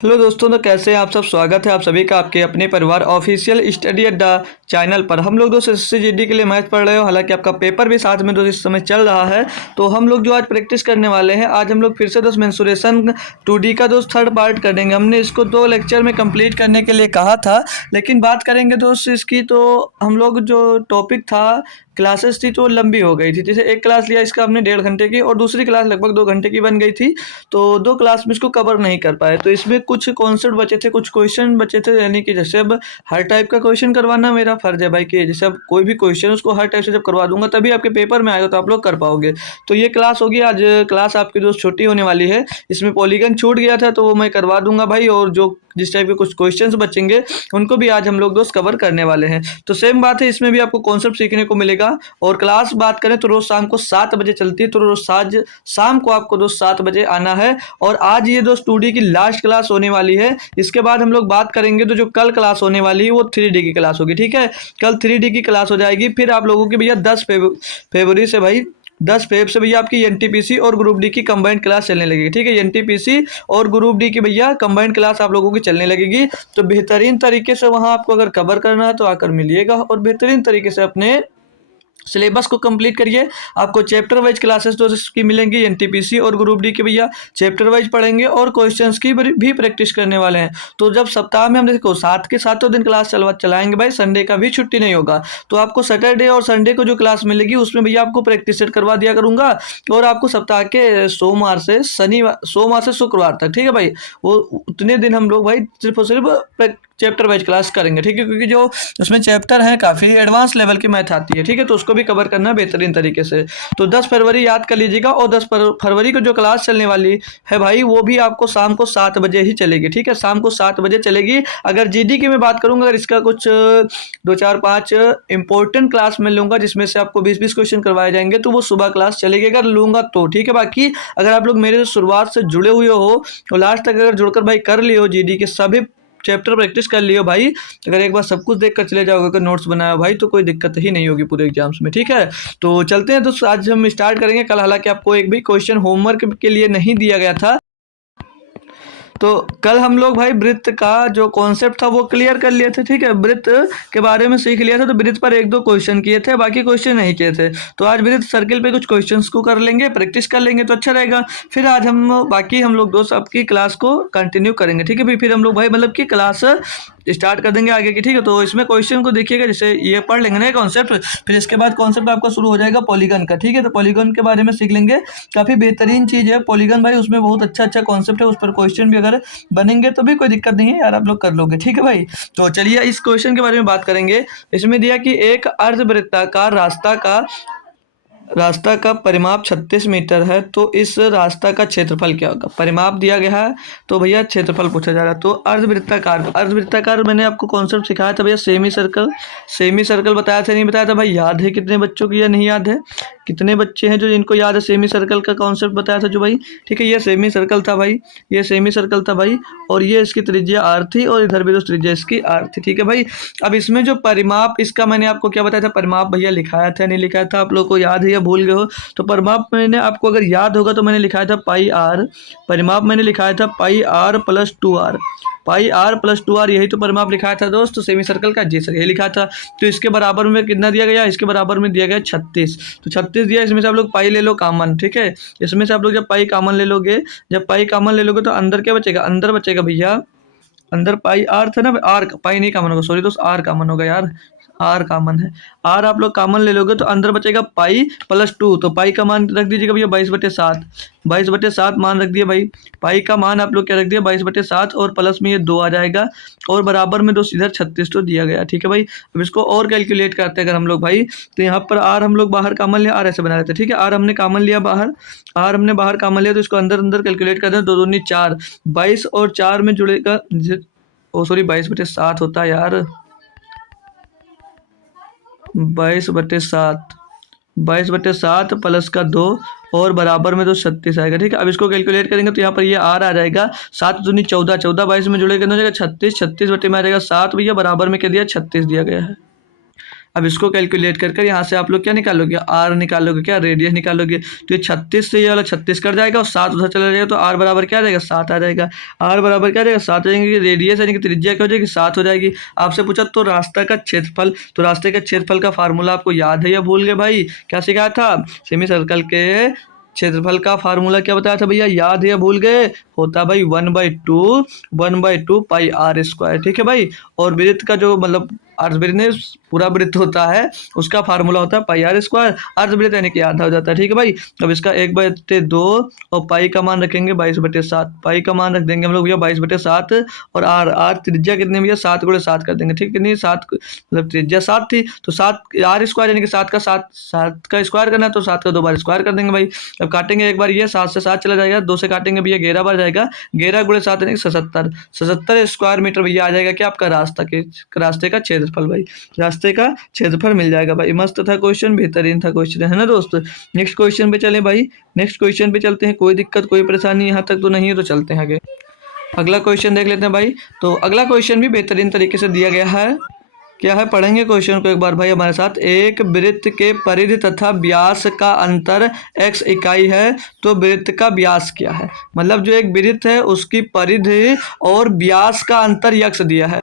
Hello दोस्तों, तो कैसे हैं आप सब। स्वागत है आप सभी का आपके अपने परिवार ऑफिशियल स्टडी अड्डा चैनल पर। हम लोग दोस्त SSC GD के लिए मैथ पढ़ रहे हो, हालांकि आपका पेपर भी साथ में दोस्त इस समय चल रहा है। तो हम लोग जो आज प्रैक्टिस करने वाले हैं, आज हम लोग फिर से दोस्त मेंसुरेशन 2D का दोस्त थर्ड पार्ट करेंगे। हमने इसको 2 लेक्चर में कंप्लीट करने के लिए कहा था, लेकिन बात करेंगे दोस्त इसकी, तो हम लोग जो टॉपिक था, क्लासेस थी तो लंबी हो गई थी। जैसे एक क्लास लिया इसका हमने 1.5 घंटे की, और दूसरी क्लास लगभग 2 घंटे की बन गई थी, तो 2 क्लास में इसको कवर नहीं कर पाए। तो इसमें कुछ कॉन्सेप्ट बचे थे, कुछ क्वेश्चन बचे थे, यानी कि जैसे अब हर टाइप का क्वेश्चन करवाना मेरा फर्ज है भाई, कि जैसे अब कोई भी क्वेश्चन उसको हर टाइप से जब करवा दूंगा तभी आपके पेपर में आएगा, तो आप लोग कर पाओगे। तो ये क्लास होगी आज। क्लास आपकी दोस्त छोटी होने वाली है। इसमें पॉलीगन छूट गया था तो वो मैं करवा दूंगा भाई, और जो जिस टाइप के कुछ क्वेश्चंस बचेंगे उनको भी आज हम लोग दोस्त कवर करने वाले हैं। तो सेम बात है, इसमें भी आपको कॉन्सेप्ट सीखने को मिलेगा। और क्लास बात करें तो रोज शाम को 7 बजे चलती है, तो रोज आज शाम को आपको दोस्त 7 बजे आना है। और आज ये दोस्त 2D की लास्ट क्लास होने वाली है। इसके बाद हम लोग बात करेंगे तो जो कल क्लास होने वाली है वो 3D की क्लास होगी। ठीक है, कल 3D की क्लास हो जाएगी। फिर आप लोगों की भैया 10 फरवरी से भाई 10 फेब से भैया आपकी NTPC और ग्रुप डी की कंबाइंड क्लास चलने लगेगी। ठीक है, NTPC और ग्रुप डी की भैया कंबाइंड क्लास आप लोगों की चलने लगेगी। तो बेहतरीन तरीके से वहां आपको अगर कवर करना है तो आकर मिलिएगा, और बेहतरीन तरीके से अपने सिलेबस को कंप्लीट करिए। आपको चैप्टर वाइज क्लासेस तो इसकी मिलेंगी, NTPC और ग्रुप डी के भैया चैप्टर वाइज पढ़ेंगे, और क्वेश्चंस की भी प्रैक्टिस करने वाले हैं। तो जब सप्ताह में हम देखो 7 के 7 दिन क्लास चलाएंगे भाई, संडे का भी छुट्टी नहीं होगा। तो आपको सैटरडे और संडे को जो क्लास मिलेगी उसमें भैया आपको प्रैक्टिस सेट करवा दिया करूंगा। और आपको सप्ताह के सोमवार से शुक्रवार तक, ठीक है भाई, वो उतने दिन हम लोग भाई सिर्फ और सिर्फ चैप्टर वाइज क्लास करेंगे। ठीक है, क्योंकि जो उसमें चैप्टर है काफ़ी एडवांस लेवल की मैथ आती है। ठीक है, तो उसको भी कवर करना बेहतरीन तरीके से। तो 10 फरवरी याद कर लीजिएगा, और 10 फरवरी को जो क्लास चलने वाली है भाई, वो भी आपको शाम को 7 बजे ही चलेगी। ठीक है, शाम को 7 बजे चलेगी। अगर GD की मैं बात करूंगा, अगर इसका कुछ 2 4 5 इंपॉर्टेंट क्लास मैं लूंगा जिसमें से आपको 20-20 क्वेश्चन करवाए जाएंगे, तो वो सुबह क्लास चलेगी अगर लूंगा तो। ठीक है, बाकी अगर आप लोग मेरे शुरुआत से जुड़े हुए हो तो लास्ट तक अगर जुड़कर भाई कर लियो, GD के सभी चैप्टर प्रैक्टिस कर लियो भाई। अगर एक बार सब कुछ देख कर चले जाओगे, अगर नोट्स बनाया भाई, तो कोई दिक्कत ही नहीं होगी पूरे एग्जाम्स में। ठीक है, तो चलते हैं। तो आज हम स्टार्ट करेंगे। कल हालांकि आपको एक भी क्वेश्चन होमवर्क के लिए नहीं दिया गया था, तो कल हम लोग भाई वृत्त का जो कॉन्सेप्ट था वो क्लियर कर लिए थे। ठीक है, वृत्त के बारे में सीख लिया था, तो वृत्त पर 1-2 क्वेश्चन किए थे, बाकी क्वेश्चन नहीं किए थे। तो आज वृत्त सर्किल पे कुछ क्वेश्चंस को कर लेंगे, प्रैक्टिस कर लेंगे तो अच्छा रहेगा। फिर आज हम लोग दोस्त आपकी क्लास को कंटिन्यू करेंगे। ठीक है, फिर हम लोग भाई मतलब कि क्लास स्टार्ट कर देंगे आगे की। ठीक है, तो इसमें क्वेश्चन को देखिएगा, जैसे ये पढ़ लेंगे ना कॉन्सेप्ट, फिर इसके बाद कॉन्सेप्ट आपका शुरू हो जाएगा पॉलीगन का। ठीक है, तो पॉलीगन के बारे में सीख लेंगे। काफ़ी बेहतरीन चीज़ है पॉलीगन भाई, उसमें बहुत अच्छा अच्छा कॉन्सेप्ट है, उस पर क्वेश्चन भी अगर बनेंगे तो भी कोई दिक्कत नहीं है यार, आप लोग कर लोगे। ठीक है भाई, तो चलिए इस क्वेश्चन के बारे में बात करेंगे। इसमें दिया कि एक अर्धवृत्ताकार रास्ता का परिमाप 36 मीटर है, तो इस रास्ता का क्षेत्रफल क्या होगा। परिमाप दिया गया है तो भैया क्षेत्रफल पूछा जा रहा है। तो अर्धवृत्ताकार मैंने आपको कॉन्सेप्ट सिखाया था भैया, सेमी सर्कल बताया था नहीं बताया था भाई, याद है कितने बच्चों को या नहीं याद है? कितने बच्चे हैं जो इनको याद है सेमी सर्कल का कॉन्सेप्ट बताया था जो भाई? ठीक है, ये सेमी सर्कल था भाई, ये सेमी सर्कल था भाई, और ये इसकी त्रिज्या R थी, और इधर भी तो त्रिज्या इसकी R थी। ठीक है भाई, अब इसमें जो परिमाप इसका मैंने आपको क्या बताया था, परिमाप भैया लिखाया था नहीं लिखाया था, आप लोग को याद है या भूल गए हो? तो परिमाप मैंने आपको अगर याद होगा तो मैंने लिखाया था पाई R। परिमाप मैंने लिखाया था पाई R + 2R, पाई R + 2R, यही तो परिमाप लिखाया था दोस्त। तो सेमी सर्कल का जी सर यही लिखा था। तो इसके बराबर में कितना दिया गया, इसके बराबर में दिया गया 36। तो 36 दिया, इसमें से आप लोग पाई ले लो कामन। ठीक है, इसमें से आप लोग जब पाई कामन ले लोगे, तो अंदर क्या बचेगा, अंदर बचेगा भैया, अंदर पाई R था ना, आर पाई नहीं कामन होगा, सॉरी दोस्त, R कामन होगा यार, R कामन है। R आप लोग कामन ले लोगे तो अंदर बचेगा पाई + 2। तो पाई का मान रख दीजिएगा भैया 22/7, 22/7 मान रख दिया भाई। पाई का मान आप लोग क्या रख दिया 22/7, और प्लस में ये 2 आ जाएगा, और बराबर में दोस्त इधर 36 तो दिया गया। ठीक है भाई, अब इसको और कैलकुलेट करते हैं अगर हम लोग भाई, तो यहाँ पर R हम लोग बाहर कामन लिया, R ऐसे बना लेते हैं। ठीक है, R हमने कामन लिया बाहर, R हमने बाहर कामन लिया, तो इसको अंदर अंदर कैलकुलेट करते हैं। 2 दूनी 4, 22 और 4 में जुड़ेगा, ओ सॉरी 22/7 होता है यार, 22/7, 22/7 प्लस का 2, और बराबर में तो 36 आएगा। ठीक है, अब इसको कैलकुलेट करेंगे तो यहाँ पर ये R आ जाएगा, 7 दूनी 14, 14 22 में जुड़ेगा हो जाएगा 36, 36 बटे में आ जाएगा 7 भैया, बराबर में क्या दिया 36 दिया गया है। अब इसको कैलकुलेट कर यहाँ से आप लोग क्या निकालोगे, आर निकालोगे, क्या रेडियस निकालोगे। तो ये 36 से ये वाला 36 कट जाएगा और 7 उधर चला जाएगा, तो आर बराबर क्या आ जाएगा, 7 आ जाएगा। आर बराबर क्या आ जाएगा, 7 आ जाएंगे। रेडियस यानी कि त्रिज्या क्या हो जाएगी, 7 हो जाएगी। आपसे पूछा तो रास्ता का क्षेत्रफल, तो रास्ते के क्षेत्रफल का फार्मूला आपको याद है या भूल गए भाई, क्या सिखाया था, सेमी सर्कल के क्षेत्रफल का फार्मूला क्या बताया था भैया, याद है या भूल गए, होता भाई 1/2 पाई आर स्क्वायर, ठीक है भाई। और वृत्त का जो मतलब अर्धवृत्त ने पूरा वृत्त होता है उसका फार्मूला होता है पाई आर स्क्वायर, अर्धवृत्त यानी कि आधा हो जाता है, ठीक है भाई। अब इसका 1/2 और पाई का मान रखेंगे 22/7, पाई का मान रख देंगे हम लोग भैया 22/7, और आर आर त्रिज्या कितनी भैया 7 × 7 कर देंगे, ठीक, कितनी 7 मतलब त्रिज्या 7 थी, तो 7 आर स्क्वायर यानी कि 7 का स्क्वायर करना है, तो 7 का 2 बार स्क्वायर कर देंगे भाई। अब काटेंगे एक बार, ये 7 से 7 चला जाएगा, 2 से काटेंगे भैया 11 बार जाएगा, 11 × 7 यानी 77 स्क्वायर मीटर भैया आ जाएगा क्या आपका रास्ते का क्षेत्रफल भाई, रास्ते का क्षेत्रफल मिल जाएगा भाई। मस्त था क्वेश्चन, बेहतरीन था क्वेश्चन, है ना दोस्त। नेक्स्ट क्वेश्चन पे चलें भाई, नेक्स्ट क्वेश्चन पे चलते हैं। कोई दिक्कत कोई परेशानी यहाँ तक तो नहीं है, तो चलते हैं आगे। अगला क्वेश्चन देख लेते हैं भाई। तो अगला क्वेश्चन भी बेहतरीन तरीके से दिया गया है, क्या है, पढ़ेंगे क्वेश्चन को एक बार भाई हमारे साथ। एक वृत्त के परिधि तथा व्यास का अंतर x इकाई है, तो वृत्त का व्यास क्या है। मतलब जो एक वृत्त है उसकी परिधि और व्यास का अंतर x दिया है,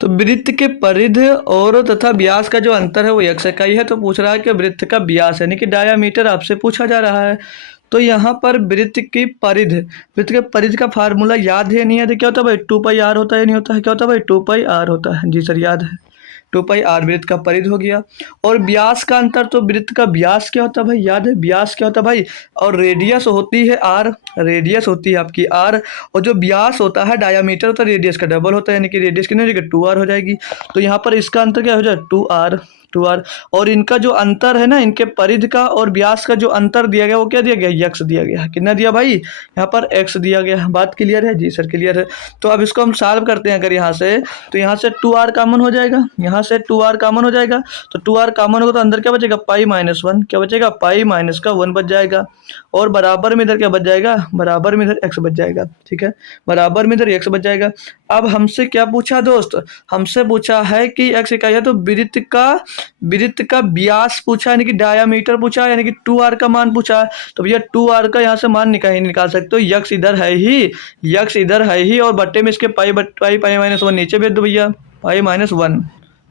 तो वृत्त के परिधि और तथा व्यास का जो अंतर है वो x इकाई है। तो पूछ रहा है कि वृत्त का व्यास यानी कि डायामीटर आपसे पूछा जा रहा है। तो यहाँ पर वृत्त की परिधि, वृत्त के परिधि का फार्मूला याद है नहीं याद है, क्या होता है भाई, 2πr होता है, नहीं होता है, क्या होता है भाई, 2πr होता है, जी सर याद है, 2πr वृत्त का परिधि हो गया। और व्यास का अंतर, तो वृत्त का व्यास क्या होता है भाई, याद है व्यास क्या होता है भाई, और रेडियस होती है आर, रेडियस होती है आपकी आर, और जो व्यास होता है डायामीटर होता है रेडियस का डबल होता है, यानी कि रेडियस कितनी हो जाएगी, 2r हो जाएगी। तो यहाँ पर इसका अंतर क्या हो जाएगा, 2r। और इनका जो अंतर है ना, इनके परिधि का और व्यास का जो अंतर दिया गया वो क्या दिया गया, x दिया गया, कितना दिया भाई, यहाँ पर x दिया गया। बात क्लियर है, जी सर क्लियर है। तो अब इसको हम सॉल्व करते हैं अगर यहाँ से, तो यहाँ से 2r कॉमन हो जाएगा, यहाँ से 2r कॉमन हो जाएगा, तो 2r कॉमन होगा तो अंदर क्या बचेगा, π-1, क्या बचेगा, π-1 बच जाएगा, और बराबर में इधर क्या बच जाएगा, बराबर में इधर x बच जाएगा, ठीक है, बराबर में इधर x बच जाएगा। अब हमसे क्या पूछा दोस्त, हमसे पूछा है कि x इकाई है, तो वृत्त का व्यास पूछा यानी कि डायामीटर पूछा यानी कि 2r का मान पूछा। तो भैया 2r का यहाँ से मान निकाल सकते हो, x इधर है ही, x इधर है ही, और बट्टे में इसके π-1 नीचे भेज दो भैया, π-1।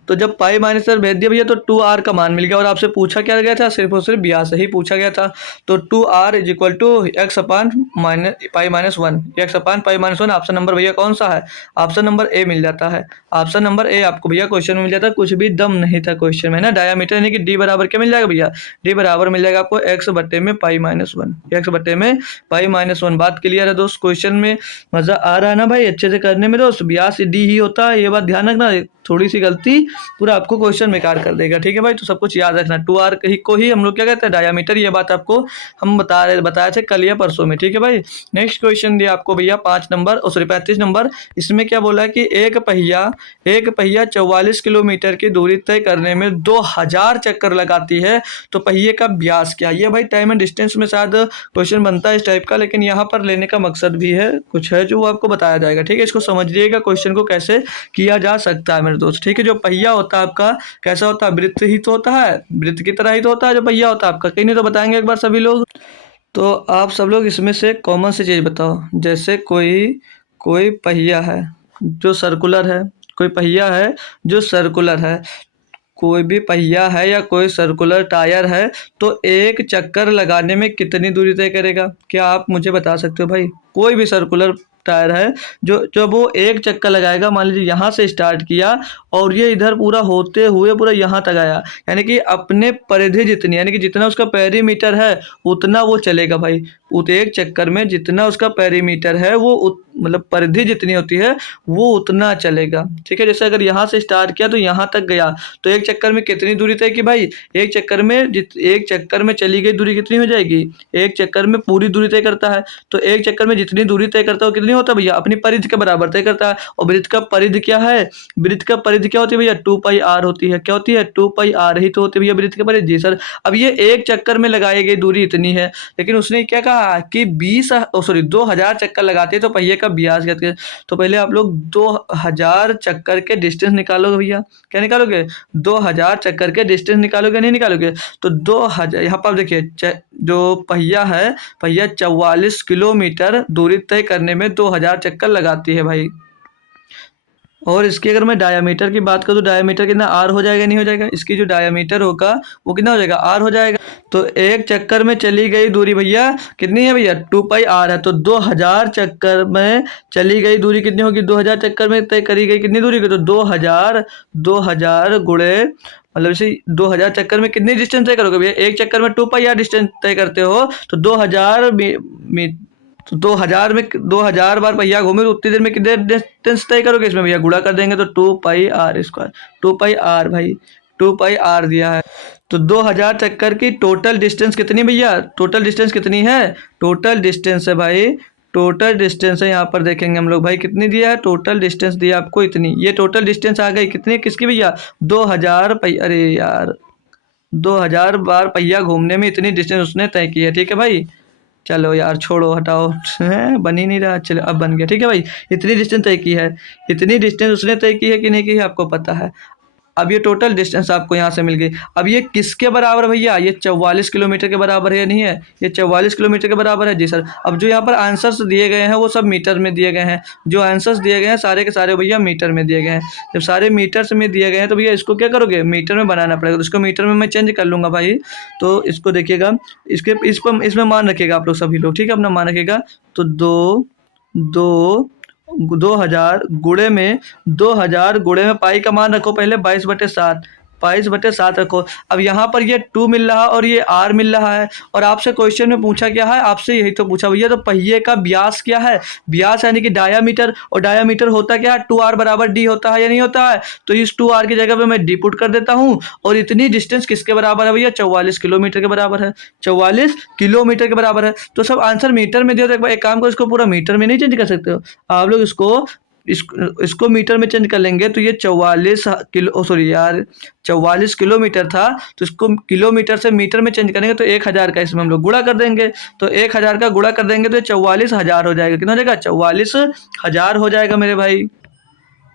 तो जब π-1 भेज दिया भैया तो 2r का मान मिल गया, और आपसे पूछा क्या गया था, सिर्फ और सिर्फ व्यास ही पूछा गया था। तो 2r = x/π-1, ऑप्शन नंबर भैया कौन सा है, ऑप्शन नंबर ए मिल जाता है, ऑप्शन नंबर ए आपको भैया क्वेश्चन में मिल जाता है। कुछ भी दम नहीं था क्वेश्चन में ना, डायामीटर यानी कि d बराबर क्या मिल जाएगा भैया, d बराबर मिल जाएगा आपको x/π-1। बात क्लियर है दोस्त, क्वेश्चन में मजा आ रहा है ना भाई अच्छे से करने में दोस्त, व्यास d ही होता है, ये बात ध्यान रखना, थोड़ी सी गलती पूरा आपको क्वेश्चन बेकार कर देगा, ठीक है भाई। तो सब कुछ याद रखना, 2r को ही हम लोग क्या कहते हैं, डायामीटर, ये बात आपको हम बताए थे कल या परसों में, ठीक है भाई। नेक्स्ट क्वेश्चन दिया आपको भैया 5 नंबर और 35 नंबर। इसमें क्या बोला है कि एक पहिया 44 किलोमीटर की दूरी तय करने में 2000 चक्कर लगाती है, तो पहिए का व्यास क्या। ये भाई टाइम एंड डिस्टेंस में शायद क्वेश्चन बनता है इस टाइप का, लेकिन यहाँ पर लेने का मकसद भी है, कुछ है जो आपको बताया जाएगा, ठीक है। इसको समझिएगा क्वेश्चन को कैसे किया जा सकता है मेरे दोस्त, ठीक है। जो पहिया होता है आपका कैसा होता है, वृत्त ही तो होता है, वृत्त की तरह ही तो होता है जो पहिया होता है आपका, कहीं नहीं तो बताएंगे एक बार सभी लोग। तो आप सब लोग इसमें से कॉमन सी चीज़ बताओ, जैसे कोई पहिया है जो सर्कुलर है, कोई पहिया है जो सर्कुलर है, कोई भी पहिया है या कोई सर्कुलर टायर है, तो एक चक्कर लगाने में कितनी दूरी तय करेगा, क्या आप मुझे बता सकते हो भाई। कोई भी सर्कुलर टायर है जो जब वो एक चक्कर लगाएगा, मान लीजिए यहाँ से स्टार्ट किया और ये इधर पूरा होते हुए पूरा यहाँ तक आया, यानी कि अपने परिधि जितनी, यानी कि जितना उसका पेरीमीटर है उतना वो चलेगा भाई, उस एक चक्कर में जितना उसका पेरीमीटर है वो मतलब परिधि जितनी होती है वो उतना चलेगा, ठीक है। जैसे अगर यहाँ से स्टार्ट किया तो यहाँ तक गया, तो एक चक्कर में कितनी दूरी तय की भाई, एक चक्कर में चली गई दूरी कितनी हो जाएगी, एक चक्कर में पूरी दूरी तय करता है, तो एक चक्कर में जितनी दूरी तय करता है वो कितनी होता भैया, अपनी परिधि के बराबर तय करता है। और वृत्त का परिधि क्या है, वृत्त का परिधि क्या होती है भैया, 2 पाई आर होती है। क्या होती है, 2 पाई आर ही तो होती है भैया वृत्त की परिधि। जी सर। अब ये एक चक्कर में लगाई गई दूरी इतनी है, लेकिन उसने क्या कहा कि 2000 चक्कर लगाते हैं तो पहिए का व्यास कहते हैं। तो पहले आप लोग 2000 चक्कर के डिस्टेंस निकालोगे भैया। क्या निकालोगे, 2000 चक्कर के डिस्टेंस निकालोगे, नहीं निकालोगे। तो 2000, यहाँ पर देखिए जो पहिया है, पहिया 44 किलोमीटर दूरी तय करने में 2000 चक्कर लगाती है भाई। और इसकी अगर मैं डायामीटर की बात करूँ तो डायामीटर कितना आर हो जाएगा, नहीं हो जाएगा। इसकी जो डायामीटर होगा वो कितना हो जाएगा, आर हो जाएगा। तो एक चक्कर में चली गई दूरी भैया कितनी है भैया, 2 पाई आर है। तो 2000 चक्कर में चली गई दूरी कितनी होगी, 2000 चक्कर में तय करी गई कितनी दूरी की, तो 2000 गुणे मतलब इसे 2000 चक्कर में कितनी डिस्टेंस तय करोगे भैया, एक चक्कर में 2 पाई आर डिस्टेंस तय करते हो तो 2000 तो 2000 बार पहिया घूमे तो उतनी देर में कितने डिस्टेंस तय करोगे, इसमें भैया गुणा कर देंगे तो 2 पाई आर स्क्वायर, 2 पाई आर भाई, 2 पाई आर दिया है। तो 2000 चक्कर की टोटल डिस्टेंस कितनी भैया, टोटल डिस्टेंस कितनी है, टोटल डिस्टेंस है भाई, टोटल डिस्टेंस है यहाँ पर देखेंगे हम लोग भाई कितनी दिया है, टोटल डिस्टेंस दिया आपको इतनी। ये टोटल डिस्टेंस आ गई कितनी, किसकी भैया, 2000 पहिया, अरे यार 2000 बार पहिया घूमने में इतनी डिस्टेंस उसने तय की है। ठीक है भाई, चलो यार छोड़ो हटाओ बन ही नहीं रहा, चलो अब बन गया। ठीक है भाई, इतनी डिस्टेंस तय की है, इतनी डिस्टेंस उसने तय की है कि नहीं की है आपको पता है। अब ये टोटल डिस्टेंस आपको यहाँ से मिल गई। अब ये किसके बराबर है भैया, ये 44 किलोमीटर के बराबर है या नहीं है, ये 44 किलोमीटर के बराबर है। जी सर। अब जो यहाँ पर आंसर्स दिए गए हैं वो सब मीटर में दिए गए हैं, जो आंसर्स दिए गए हैं सारे के सारे भैया मीटर में दिए गए हैं। जब सारे मीटर्स में दिए गए हैं तो भैया इसको क्या करोगे, मीटर में बनाना पड़ेगा। तो इसको मीटर में मैं चेंज कर लूँगा भाई। तो इसको देखिएगा, इसमें मान रखिएगा आप लोग सभी लोग, ठीक है, अपना मान रखिएगा। तो 2000 गुणे में पाई का मान रखो पहले 22/7, 22/7 रखो। अब यहाँ पर ये 2 मिल रहा है और ये r मिल रहा है, और आपसे क्वेश्चन में पूछा क्या है, आपसे यही तो पूछा भैया। तो पहिए का व्यास क्या है, व्यास यानी कि डायामीटर, और डायामीटर होता क्या है, 2r बराबर d होता है या नहीं होता है। तो इस 2r की जगह पे मैं d पुट कर देता हूँ, और इतनी डिस्टेंस किसके बराबर है भैया, 44 किलोमीटर के बराबर है, 44 किलोमीटर के बराबर है। तो सब आंसर मीटर में दिया, तो एक काम करो, इसको पूरा मीटर में नहीं चेंज कर सकते हो आप लोग, इसको मीटर में चेंज कर लेंगे। तो ये 44 किलोमीटर था, तो इसको किलोमीटर से मीटर में चेंज करेंगे तो 1000 का इसमें हम लोग गुणा कर देंगे। तो 1000 का गुणा कर देंगे तो 44,000 हो जाएगा। कितना हो जाएगा, 44,000 हो जाएगा मेरे भाई।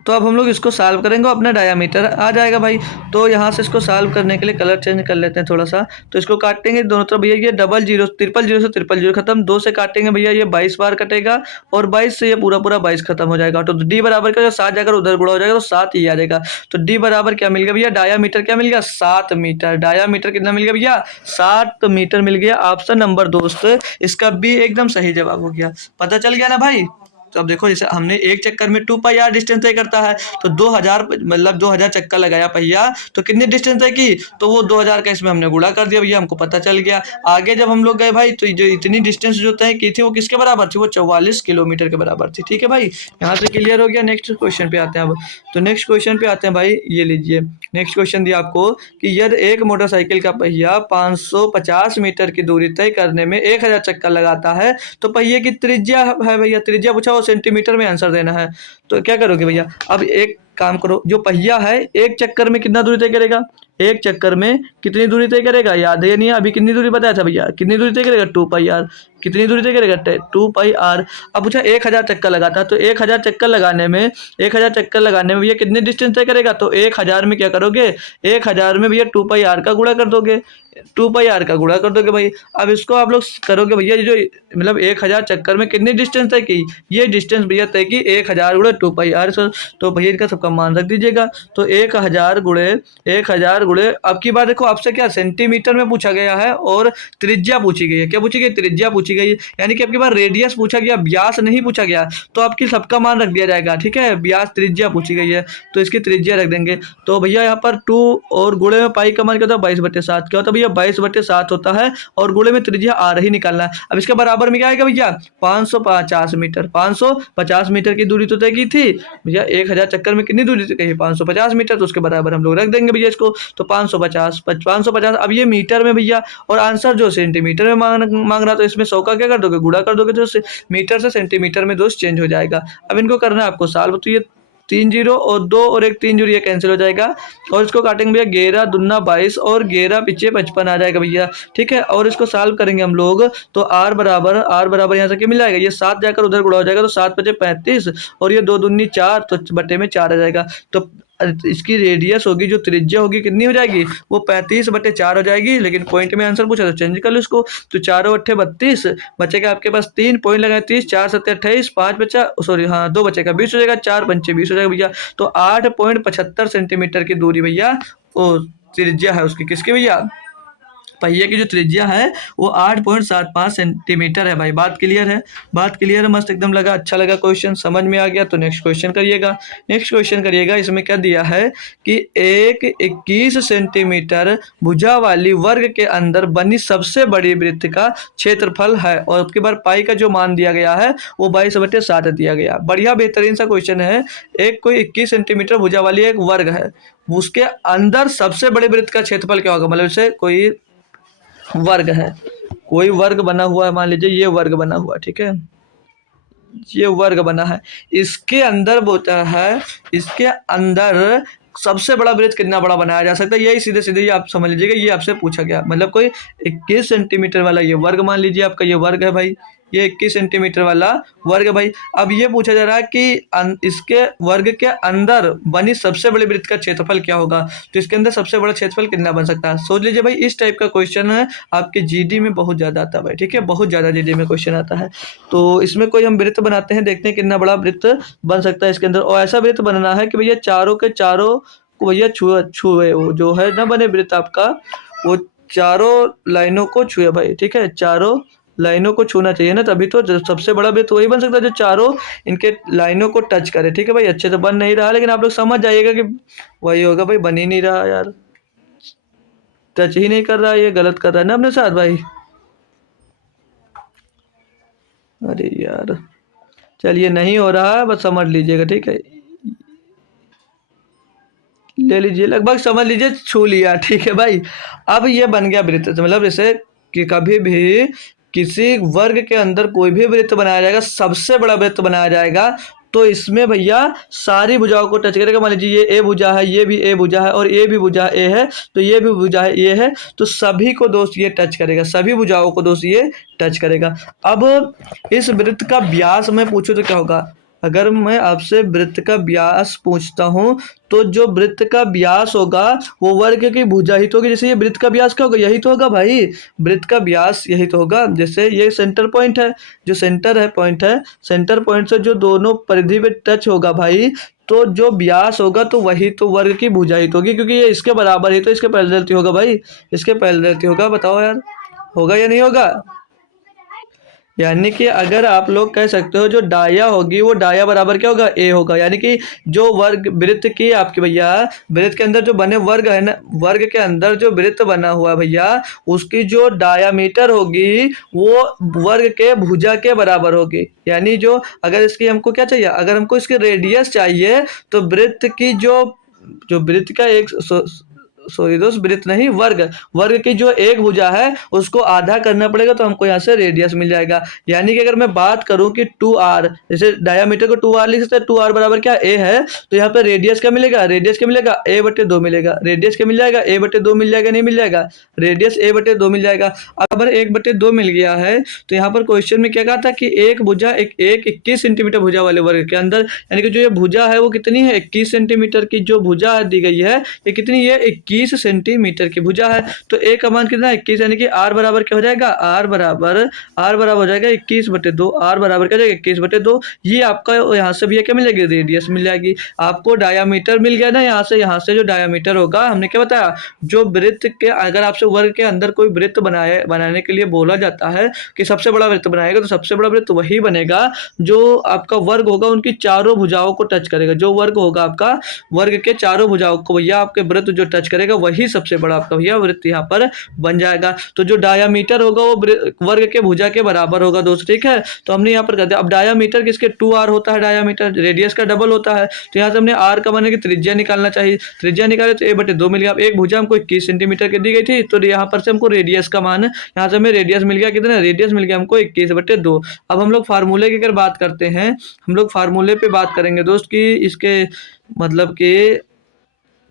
तो अब हम लोग इसको सॉल्व करेंगे, अपना डायामीटर आ जाएगा भाई। तो यहाँ से इसको सॉल्व करने के लिए कलर चेंज कर लेते हैं थोड़ा सा। तो इसको काटेंगे दोनों तरफ भैया, ये 00 000 से 000 खत्म, 2 से काटेंगे भैया ये 22 बार कटेगा, और 22 से ये पूरा 22 खत्म हो जाएगा। तो डी बराबर का 7 जाकर उधर गुणा हो जाएगा तो 7 ही आ जाएगा। तो डी बराबर क्या मिल गया भैया, डायामीटर क्या मिल गया, 7 मीटर। डायामीटर कितना मिल गया भैया, 7 मीटर मिल गया। ऑप्शन नंबर दोस्त इसका बी एकदम सही जवाब हो गया। पता चल गया ना भाई। तो अब देखो, जैसे हमने एक चक्कर में 2 पाई आर डिस्टेंस तय करता है, तो 2000 मतलब 2000 चक्कर लगाया पहिया, तो कितनी डिस्टेंस तय की, तो वो 2000 का इसमें हमने गुणा कर दिया भैया, हमको पता चल गया। आगे जब हम लोग गए भाई, तो जो इतनी डिस्टेंस जो तय की थी वो किसके बराबर थी, वो 44 किलोमीटर के बराबर थी। ठीक है भाई, यहाँ से क्लियर हो गया। नेक्स्ट क्वेश्चन पे आते हैं अब। तो नेक्स्ट क्वेश्चन पे आते हैं भाई, ये लीजिए नेक्स्ट क्वेश्चन दिया आपको कि यदि एक मोटरसाइकिल का पहिया 550 मीटर की दूरी तय करने में 1000 चक्कर लगाता है, तो पहिए की त्रिज्या है भैया, त्रिज्या पूछा सेंटीमीटर में आंसर देना है। तो क्या करोगे भैया, अब एक काम करो, जो पहिया है एक चक्कर में कितना दूरी तय करेगा, एक चक्कर में कितनी दूरी तय करेगा, याद है नहीं, अभी कितनी दूरी बताया था भैया, कितनी दूरी तय करेगा, 2 पाई आर। कितनी दूरी तय करेगा, 2 पाई आर। अब पूछा 1000 चक्कर लगाता है, तो 1000 चक्कर लगाने में भैया कितनी डिस्टेंस तय करेगा, तो 1000 में क्या करोगे, 1000 में भैया 2 पाई आर का गुणा कर दोगे, 2 पाई आर का गुणा कर दोगे भाई। अब इसको आप लोग करोगे भैया, जो मतलब 1000 चक्कर में कितनी डिस्टेंस तय की, ये डिस्टेंस भैया तय की 1000 गुणे 2 पाई आर। तो भैया इनका सबका मान रख दीजिएगा। तो 1000 गुणे अब की बार देखो, आपसे क्या सेंटीमीटर में पूछा गया है और त्रिज्या पूछी गई है। क्या पूछी गई, त्रिज्या पूछी गई है, यानी कि आपकी बार रेडियस पूछा गया, व्यास नहीं पूछा गया। तो आपकी सबका मान रख दिया जाएगा, ठीक है, व्यास त्रिज्या पूछी गई है तो इसकी त्रिज्या रख देंगे। तो भैया यहाँ पर 2 और गुणे में पाई का मान क्या होता है, 22/7। क्या होता है भैया, 22/7 होता है, और गुणे में त्रिज्या आर ही निकालना है। अब इसके बराबर में क्या आएगा भैया, 550 मीटर। 550 मीटर की दूरी तो तय की थी भैया, 1000 चक्कर में कितनी दूरी तय की, 550 मीटर। तो उसके बराबर हम लोग रख देंगे भैया इसको। तो 550 550। अब ये मीटर में भैया, और आंसर जो सेंटीमीटर में मांग रहा, तो इसमें 100 का क्या कर दोगे, गुणा कर दोगे, तो मीटर से सेंटीमीटर में दोस्त चेंज हो जाएगा। अब इनको करना है आपको सॉल्व, तो ये 3 जीरो और 2 और एक 3 जीरो ये कैंसिल हो जाएगा, और इसको काटेंगे भैया 11 दूना 22 और 11 पीछे 55 आ जाएगा भैया, ठीक है। और इसको सॉल्व करेंगे हम लोग, तो आर बराबर यहाँ से क्या मिल जाएगा, ये 7 जाकर उधर गुणा हो जाएगा, तो 7 पचे 35 और ये 2 दूनी 4, तो बटे में 4 आ जाएगा। तो इसकी रेडियस होगी, जो त्रिज्या होगी कितनी हो जाएगी, वो 35/4 हो जाएगी। लेकिन पॉइंट में आंसर पूछा तो चेंज कर लो इसको, तो 4 अट्ठे 32 बचेगा आपके पास 3 पॉइंट लगाए 30, 4 सत्ते 28, 5 बचा, सॉरी हाँ 2 बचेगा 20 हो जाएगा, 4 पंचे 20 हो जाएगा भैया। तो 8.75 सेंटीमीटर की दूरी भैया वो त्रिज्या है उसकी, किसकी भैया, पहिए की जो त्रिज्या है वो 8.75 सेंटीमीटर है भाई। बात क्लियर है, बात क्लियर है, मस्त एकदम लगा, अच्छा लगा, क्वेश्चन समझ में आ गया। तो नेक्स्ट क्वेश्चन करिएगा, नेक्स्ट क्वेश्चन करिएगा। इसमें क्या दिया है कि एक 21 सेंटीमीटर भुजा वाली वर्ग के अंदर बनी सबसे बड़ी वृत्त का क्षेत्रफल है, और उसके बाद पाई का जो मान दिया गया है वो 22/7 दिया गया। बढ़िया बेहतरीन सा क्वेश्चन है। एक कोई 21 सेंटीमीटर भुजा वाली एक वर्ग है, उसके अंदर सबसे बड़े वृत्त का क्षेत्रफल क्या होगा, मतलब इसे कोई वर्ग है, कोई वर्ग बना हुआ है, मान लीजिए ये वर्ग बना हुआ, ठीक है, ये वर्ग बना है, इसके अंदर बोलता है, इसके अंदर सबसे बड़ा वृत्त कितना बड़ा बनाया जा सकता है, यही सीधे सीधे ये आप समझ लीजिएगा, ये आपसे पूछा गया। मतलब कोई 21 सेंटीमीटर वाला ये वर्ग, मान लीजिए आपका ये वर्ग है भाई, ये 21 सेंटीमीटर वाला वर्ग है भाई। अब ये पूछा जा रहा है कि इसके वर्ग के अंदर बनी सबसे बड़ी वृत्त का क्षेत्रफल क्या होगा, तो इसके अंदर सबसे बड़ा क्षेत्रफल कितना बन सकता है, सोच लीजिए भाई। इस टाइप का क्वेश्चन है आपके जीडी में बहुत ज़्यादा आता है भाई, ठीक है, बहुत ज़्यादा जीडी में क्वेश्चन आता है। तो इसमें कोई हम वृत्त बनाते हैं, देखते हैं कितना बड़ा वृत्त बन सकता है इसके अंदर, और ऐसा वृत्त बनना है कि भैया चारों के चारों को भैया छुए, वो जो है ना बने वृत्त आपका, वो चारों लाइनों को छुए भाई, ठीक है, चारों लाइनों को छूना चाहिए ना, तभी तो सबसे बड़ा वृत्त वही बन सकता है जो चारों इनके लाइनों को टच करे, ठीक है भाई। अच्छे से बन नहीं रहा, लेकिन आप लोग समझ जाइएगा कि वही होगा भाई, बन ही नहीं रहा यार, टच ही नहीं कर रहा, ये गलत कर रहा है ना अपने साथ भाई। अरे यार चलिए, नहीं हो रहा है, बस समझ लीजिएगा, ठीक है, ले लीजिए, लगभग समझ लीजिए, छू लिया, ठीक है भाई। अब ये बन गया वृत्त, मतलब जैसे कि कभी भी किसी वर्ग के अंदर कोई भी वृत्त बनाया जाएगा, सबसे बड़ा वृत्त बनाया जाएगा, तो इसमें भैया सारी भुजाओं को टच करेगा। मान लीजिए ये ए भुजा है, ये भी ए भुजा है, और ये भी भुजा ए है, तो ये भी भुजा है ये है, तो सभी को दोस्त ये टच करेगा, सभी भुजाओं को दोस्त ये टच करेगा। अब इस वृत्त का व्यास मैं पूछूं तो क्या होगा, अगर मैं आपसे वृत्त का व्यास पूछता हूं, तो जो वृत्त का व्यास होगा वो वर्ग की भुजा ही तो होगी। जैसे ये वृत्त का व्यास क्या होगा, यही तो होगा भाई, वृत्त का व्यास यही तो होगा। जैसे ये सेंटर पॉइंट है, जो सेंटर है पॉइंट है, सेंटर पॉइंट से जो दोनों परिधि में टच होगा भाई, तो जो व्यास होगा तो वही तो वर्ग की भुजा ही तो होगी, क्योंकि ये इसके बराबर ही तो इसके पैरेलल होगा भाई, इसके पैरेलल होगा। बताओ यार, होगा या नहीं होगा। यानी कि अगर आप लोग कह सकते हो जो डाया होगी वो डाया बराबर क्या होगा, ए होगा। यानी कि जो वर्ग वृत्त की आपके भैया वृत्त के अंदर जो बने वर्ग है ना, वर्ग के अंदर जो वृत्त बना हुआ है भैया, उसकी जो डायामीटर होगी वो वर्ग के भुजा के बराबर होगी। यानी जो अगर इसकी हमको क्या चाहिए, अगर हमको इसकी रेडियस चाहिए, तो वृत्त की जो वृत्त का एक सॉरी दोस्त, वृत्त नहीं, वर्ग, वर्ग की जो एक भुजा है उसको आधा करना पड़ेगा, तो हमको यहाँ से रेडियस मिल जाएगा। यानी कि अगर मैं बात करूं कि 2r, जैसे डायमीटर को 2r लिख सकते हैं, 2r बराबर क्या a है, तो यहाँ पे रेडियस क्या मिलेगा, रेडियस क्या मिलेगा, a/2 मिलेगा। रेडियस क्या मिल जाएगा, a/2 मिल जाएगा, नहीं मिल जाएगा, रेडियस a/2 मिल जाएगा। अगर 1/2 मिल गया है, तो यहाँ पर क्वेश्चन में क्या कहा था कि एक भुजा एक 21 सेंटीमीटर भुजा वाले वर्ग के अंदर, यानी कि जो ये भुजा है वो कितनी है, 21 सेंटीमीटर की जो भुजा दी गई है, ये कितनी है, 21 सेंटीमीटर की भुजा है। तो ए का मान कितना है, 21, यानी कि आर बराबर क्या हो जाएगा, आर बराबर हो जाएगा 21/2, आर बराबर क्या हो जाएगा 21/2। ये आपका यहाँ से भी क्या मिलेगी, रेडियस मिल जाएगी। आपको डायामीटर मिल गया ना, यहाँ से जो डायामीटर होगा, हमने क्या बताया, जो वृत्त के, अगर आपसे वर्ग के अंदर कोई वृत्त बनाने के लिए बोला जाता है कि सबसे बड़ा वृत्त बनाएगा, तो सबसे बड़ा वृत्त वही बनेगा जो आपका वर्ग होगा उनकी चारों भुजाओं को टच करेगा। जो वर्ग होगा आपका, वर्ग के चारों भुजाओं को भैया आपके वृत्त जो टच करेगा करेगा वही सबसे बड़ा आपका भैया वृत्त यहाँ पर बन जाएगा। तो जो डायामीटर होगा वो वर्ग के भुजा के बराबर होगा दोस्त, ठीक है। तो हमने यहाँ पर कर दिया। अब डायामीटर किसके 2r होता है, डायामीटर रेडियस का डबल होता है। तो यहाँ से हमने r का माने कि त्रिज्या निकालना चाहिए, त्रिज्या निकाले तो a/2 मिल गया। अब एक भुजा हमको 21 सेंटीमीटर की दी गई थी, तो यहाँ पर से हमको रेडियस का मान, यहाँ से हमें रेडियस मिल गया, कितना रेडियस मिल गया हमको 21/2। अब हम लोग फार्मूले की अगर बात करते हैं, हम लोग फार्मूले पे बात करेंगे दोस्त कि इसके मतलब कि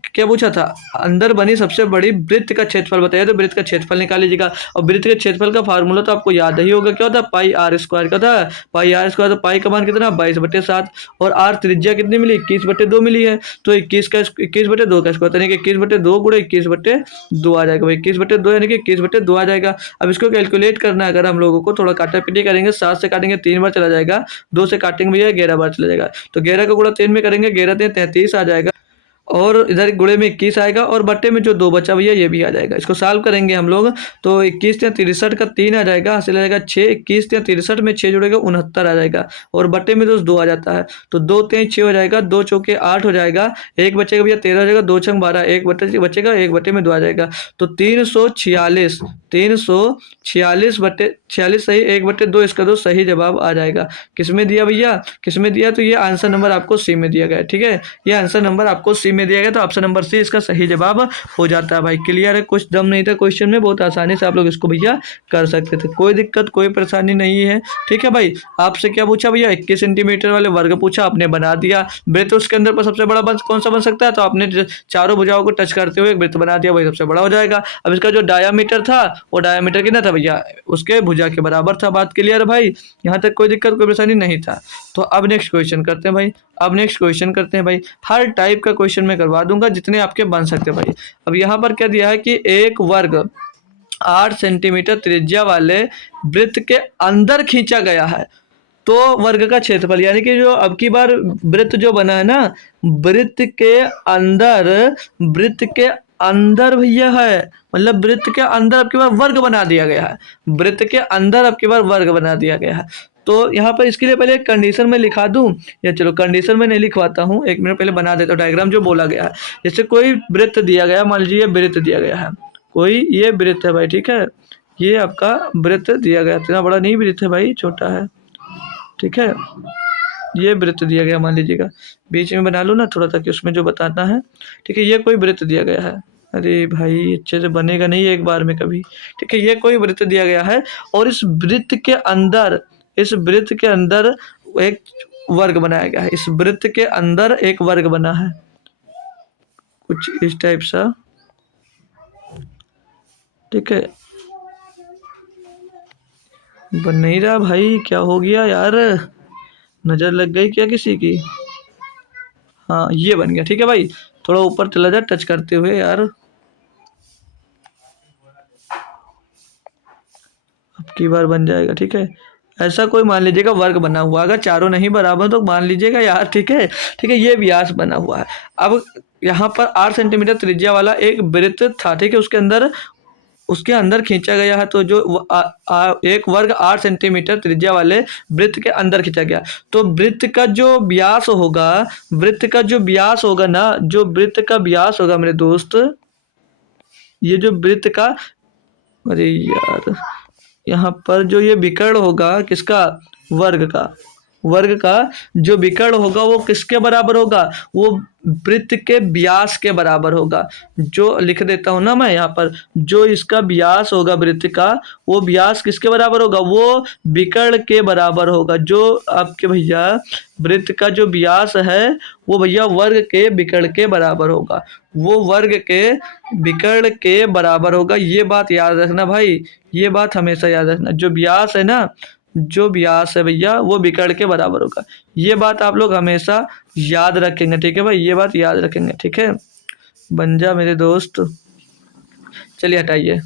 क्या पूछा था, अंदर बनी सबसे बड़ी वृत्त का क्षेत्रफल बताइए, तो वृत्त का क्षेत्रफल निकाल लीजिएगा। और वृत्त के क्षेत्रफल का फार्मूला तो आपको याद ही होगा, क्या होता है, पाई आर स्क्वायर का था। पाई आर स्क्वायर, तो पाई का मान कितना 22/7, और आर त्रिज्या कितनी मिली 21/2 मिली है। तो 21/2 का स्क्वायर यानी कि 21/2 गुणे 21/2 आ जाएगा भाई, 21/2 यानी कि 21/2 आ जाएगा। अब इसको कैलकुलेट करना है, अगर हम लोगों को थोड़ा काटा पीटी करेंगे, 7 से काटेंगे 3 बार चला जाएगा, 2 से काटेंगे भैया 11 बार चला जाएगा। तो 11 का गुणा 3 में करेंगे, 11 33 आ जाएगा, और इधर गुणे में 21 आएगा, और बट्टे में जो 2 बचा भैया ये भी आ जाएगा। इसको सॉल्व करेंगे हम लोग, तो 21 या 63 का 3 आ जाएगा, हासिल आ जाएगा 6, 21 या 63 में 6 जुड़ेगा 69 आ जाएगा, और बट्टे में दोस्त 2 आ जाता है, तो 2 3 6 हो जाएगा, 2 चौके 8 हो जाएगा, एक बचेगा भैया 13 हो जाएगा, 2 छंग 12, एक बटे बचेगा, एक बट्टे में 2 आ जाएगा। तो 346 बट्टे 46 सही, 1/2 इसका दोस्त सही जवाब आ जाएगा। किसमें दिया भैया, किसमें दिया, तो ये आंसर नंबर आपको सी में दिया गया है, ठीक है। ये आंसर नंबर आपको सी में दिया गया, तो ऑप्शन नंबर सी इसका सही जवाब हो जाता है भाई। क्लियर है, कुछ दम नहीं था क्वेश्चन में, बहुत आसानी से आप लोग इसको भैया कर सकते थे, कोई दिक्कत कोई परेशानी नहीं है, ठीक है भाई। आपसे क्या पूछा भैया, 21 सेंटीमीटर वाले वर्ग पूछा, आपने बना दिया। वृत्त उसके अंदर पर सबसे बड़ा कौन सा बन सकता है, तो आपने चारों भुजाओं को टच करते हुए एक वृत्त बना दिया, वही सबसे बड़ा हो जाएगा। अब इसका जो डायामीटर था वो डायामीटर कितना था भैया, उसके भुजा के बराबर था। बात क्लियर है भाई, यहाँ तक कोई दिक्कत कोई परेशानी नहीं था। तो अब नेक्स्ट क्वेश्चन करते हैं भाई, अब नेक्स्ट क्वेश्चन करते हैं भाई। हर टाइप का क्वेश्चन मैं करवा दूंगा जितने आपके बन सकते हैं भाई। अब यहाँ पर क्या दिया है कि एक वर्ग 8 सेंटीमीटर त्रिज्या वाले वृत्त के अंदर खींचा गया है, तो वर्ग का क्षेत्रफल, यानी कि जो अब की बार वृत्त जो बना है ना, वृत्त के अंदर भैया है, मतलब वृत्त के अंदर अब की बार वर्ग बना दिया गया है, वृत्त के अंदर अब की बार वर्ग बना दिया गया है। तो यहाँ पर इसके लिए पहले एक कंडीशन में लिखा दूं, या चलो कंडीशन में नहीं लिखवाता हूँ, 1 मिनट पहले बना देता हूँ डायग्राम जो बोला गया है। जैसे कोई वृत्त दिया गया, मान लीजिए वृत्त दिया गया है, कोई ये वृत्त है भाई, ठीक है, ये आपका वृत्त दिया गया, इतना बड़ा नहीं वृत्त है भाई, छोटा है, ठीक है। ये वृत्त दिया गया, मान लीजिएगा बीच में बना लो ना थोड़ा, ताकि उसमें जो बताना है, ठीक है। ये कोई वृत्त दिया गया है, अरे भाई अच्छे से बनेगा नहीं एक बार में कभी, ठीक है। ये कोई वृत्त दिया गया है, और इस वृत्त के अंदर एक वर्ग बनाया गया है, इस वृत्त के अंदर एक वर्ग बना है, कुछ इस टाइप सा, ठीक है। बन नहीं रहा भाई, क्या हो गया यार, नजर लग गई क्या किसी की, हाँ ये बन गया, ठीक है भाई। थोड़ा ऊपर चला जा टच करते हुए यार, अब की बार बन जाएगा, ठीक है। ऐसा कोई मान लीजिएगा वर्ग बना हुआ, अगर चारों नहीं बराबर तो मान लीजिएगा यार, ठीक है, ठीक है। ये व्यास बना हुआ है। अब यहाँ पर 8 सेंटीमीटर त्रिज्या वाला एक वृत्त था, ठीक है, उसके अंदर खींचा गया है, तो जो एक वर्ग 8 सेंटीमीटर त्रिज्या वाले वृत्त के अंदर खींचा गया, तो वृत्त का जो व्यास होगा ना, जो वृत्त का व्यास होगा मेरे दोस्त, ये जो वृत्त का, अरे यार यहाँ पर जो ये विकर्ण होगा किसका, वर्ग का जो विकर्ण होगा वो किसके बराबर होगा, वो वृत्त के व्यास के बराबर होगा। जो लिख देता हूँ ना मैं यहाँ पर, जो इसका व्यास होगा वृत्त का, वो व्यास किसके बराबर होगा, वो विकर्ण के बराबर होगा। जो आपके भैया वृत्त का जो व्यास है वो भैया वर्ग के विकर्ण के बराबर होगा, वो वर्ग के विकर्ण के बराबर होगा। ये बात याद रखना भाई, ये बात हमेशा याद रखना, जो व्यास है ना, जो व्यास है भैया वो विकर्ण के बराबर होगा। ये बात आप लोग हमेशा याद रखेंगे, ठीक है भाई, ये बात याद रखेंगे, ठीक है। बन जा मेरे दोस्त, चलिए हटाइए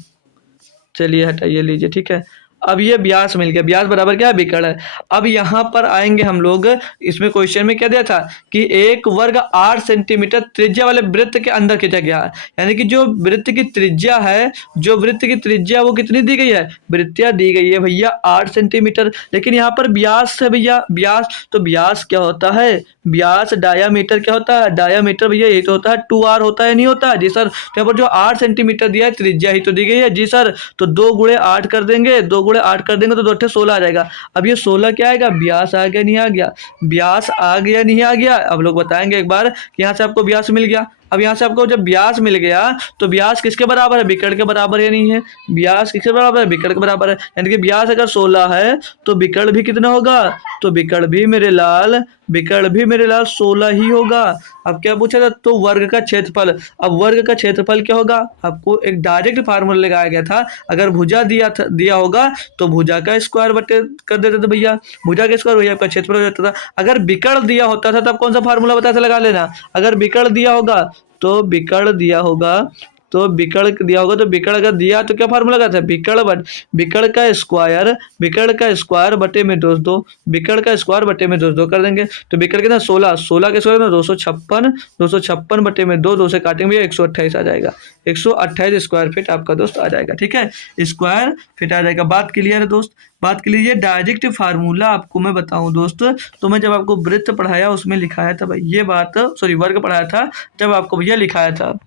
लीजिए, ठीक है। अब ये व्यास मिल गया, व्यास बराबर क्या है, विकर्ण है। अब यहाँ पर आएंगे हम लोग, इसमें क्वेश्चन में क्या दिया था कि एक वर्ग 8 सेंटीमीटर त्रिज्या वाले वृत्त के अंदर खींचा गया है, यानी कि जो वृत्त की त्रिज्या है, जो वृत्त की त्रिज्या वो कितनी दी गई है, वृत्तियां दी गई है भैया 8 सेंटीमीटर, लेकिन यहाँ पर व्यास है भैया, व्यास, तो व्यास क्या होता है, व्यास डायामीटर क्या होता है, डायामीटर भैया यही तो होता है 2r होता है, नहीं होता है जी सर। तो यहाँ पर जो 8 सेंटीमीटर दिया है त्रिज्या ही तो दी गई है जी सर, तो 2 गुणे 8 कर देंगे, 2 गुणे 8 कर देंगे तो 2 अट्ठे 16 आ जाएगा। अब ये 16 क्या आएगा, व्यास आ गया नहीं आ गया, व्यास आ गया नहीं आ गया। अब लोग बताएंगे एक बार कि यहाँ से आपको व्यास मिल गया। अब यहाँ से आपको जब व्यास मिल गया तो व्यास किसके बराबर है, विकर्ण के बराबर या नहीं है, व्यास किसके बराबर है, विकर्ण के बराबर है, यानी कि व्यास अगर 16 है तो विकर्ण भी कितना होगा, तो विकर्ण भी मेरे लाल, विकर्ण भी मेरे लाल 16 ही होगा। अब क्या पूछा था, तो वर्ग का क्षेत्रफल, अब वर्ग का क्षेत्रफल क्या होगा, आपको एक डायरेक्ट फार्मूला लगाया गया था, अगर भुजा दिया होगा तो भुजा का स्क्वायर बटे कर देते थे भैया, भुजा का स्क्वायर भैया आपका क्षेत्रफल हो जाता था। अगर विकर्ण दिया होता था तब कौन सा फार्मूला बताया था, लगा लेना। अगर विकर्ण दिया होगा तो विकर्ण दिया होगा, तो विकर्ण दिया होगा तो विकर्ण अगर दिया तो क्या फार्मूला लगा था, विकर्ण का स्क्वायर, विकर्ण का स्क्वायर बटे में 2 विकर्ण का स्क्वायर बटे में 2 कर देंगे, तो विकर्ण कितना 16, 16 के स्क्वायर में 256, 256 बटे में 2, 2 से काटेंगे 128 आ जाएगा, 128 स्क्वायर फीट आपका दोस्त आ जाएगा। ठीक है, स्क्वायर फीट आ जाएगा। बात क्लियर है दोस्त, बात क्लियर। ये डायरेक्ट फार्मूला आपको मैं बताऊं दोस्त, तो मैं जब आपको वृत्त पढ़ाया उसमें लिखाया था भाई ये बात, सॉरी वर्ग पढ़ाया था जब आपको भैया लिखाया था,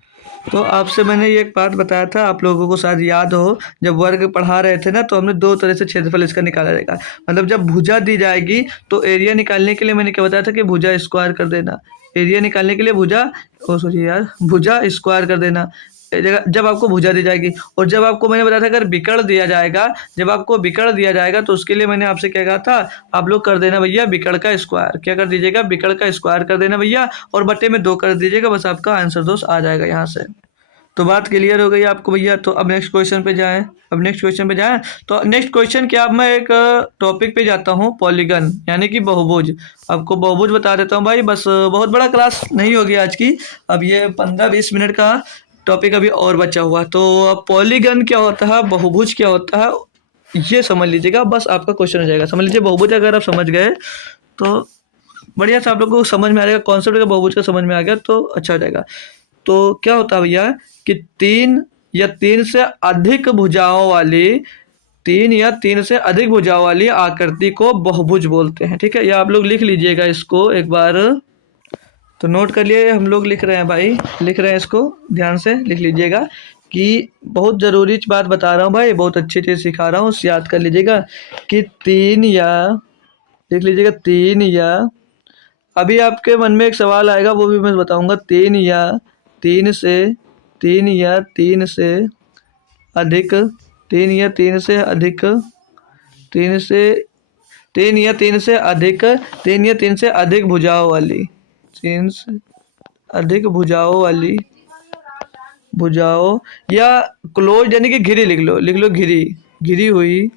तो आपसे मैंने ये एक बात बताया था, आप लोगों को शायद याद हो, जब वर्ग पढ़ा रहे थे ना तो हमने 2 तरह से क्षेत्रफल इसका निकाला जाएगा। मतलब जब भुजा दी जाएगी तो एरिया निकालने के लिए मैंने क्या बताया था कि भुजा स्क्वायर कर देना, एरिया निकालने के लिए भुजा, ओ सॉरी यार, भुजा स्क्वायर कर देना जब आपको भुजा दी जाएगी। और जब आपको मैंने बताया था अगर विकर्ण दिया जाएगा, जब आपको विकर्ण दिया जाएगा तो उसके लिए मैंने आपसे क्या कहा था, आप लोग कर देना भैया विकर्ण का स्क्वायर, क्या कर दीजिएगा, विकर्ण का स्क्वायर कर देना भैया, और बटे में 2 कर दीजिएगा, बस आपका आंसर दोस्त आ जाएगा यहाँ से। तो बात क्लियर हो गई आपको भैया। तो अब नेक्स्ट क्वेश्चन पे जाएं, अब नेक्स्ट क्वेश्चन पे जाएं। तो नेक्स्ट क्वेश्चन क्या, अब मैं एक टॉपिक पे जाता हूँ, पॉलीगन यानी कि बहुभुज। आपको बहुभुज बता देता हूँ भाई, बस बहुत बड़ा क्लास नहीं होगी आज की, अब ये 15-20 मिनट का टॉपिक अभी और बचा हुआ। तो अब पॉलीगन क्या होता है, बहुभुज क्या होता है, ये समझ लीजिएगा, बस आपका क्वेश्चन हो जाएगा। समझ लीजिए बहुभुज अगर आप समझ गए तो बढ़िया से आप लोग को समझ में आ जाएगा, कॉन्सेप्ट का बहुभुज का समझ में आ गया तो अच्छा हो जाएगा। तो क्या होता है भैया कि 3 या 3 से अधिक भुजाओं वाली, 3 या 3 से अधिक भुजाओं वाली आकृति को बहुभुज बोलते हैं। ठीक है, या आप लोग लिख लीजिएगा इसको एक बार, तो नोट कर लिए, हम लोग लिख रहे हैं भाई, लिख रहे हैं, इसको ध्यान से लिख लीजिएगा कि बहुत ज़रूरी बात बता रहा हूँ भाई, बहुत अच्छी चीज़ सिखा रहा हूँ, याद कर लीजिएगा कि 3 या, लिख लीजिएगा 3 या, अभी आपके मन में एक सवाल आएगा वो भी मैं बताऊंगा, 3 या 3 से, 3 या 3 से अधिक, 3 या 3 से अधिक, 3 से, 3 या 3 से अधिक, 3 या 3 से अधिक भुजाओं वाली, 3 से अधिक भुजाओं वाली, भुजाओं या क्लोज यानी कि घिरी, लिख लो घिरी, घिरी हुई,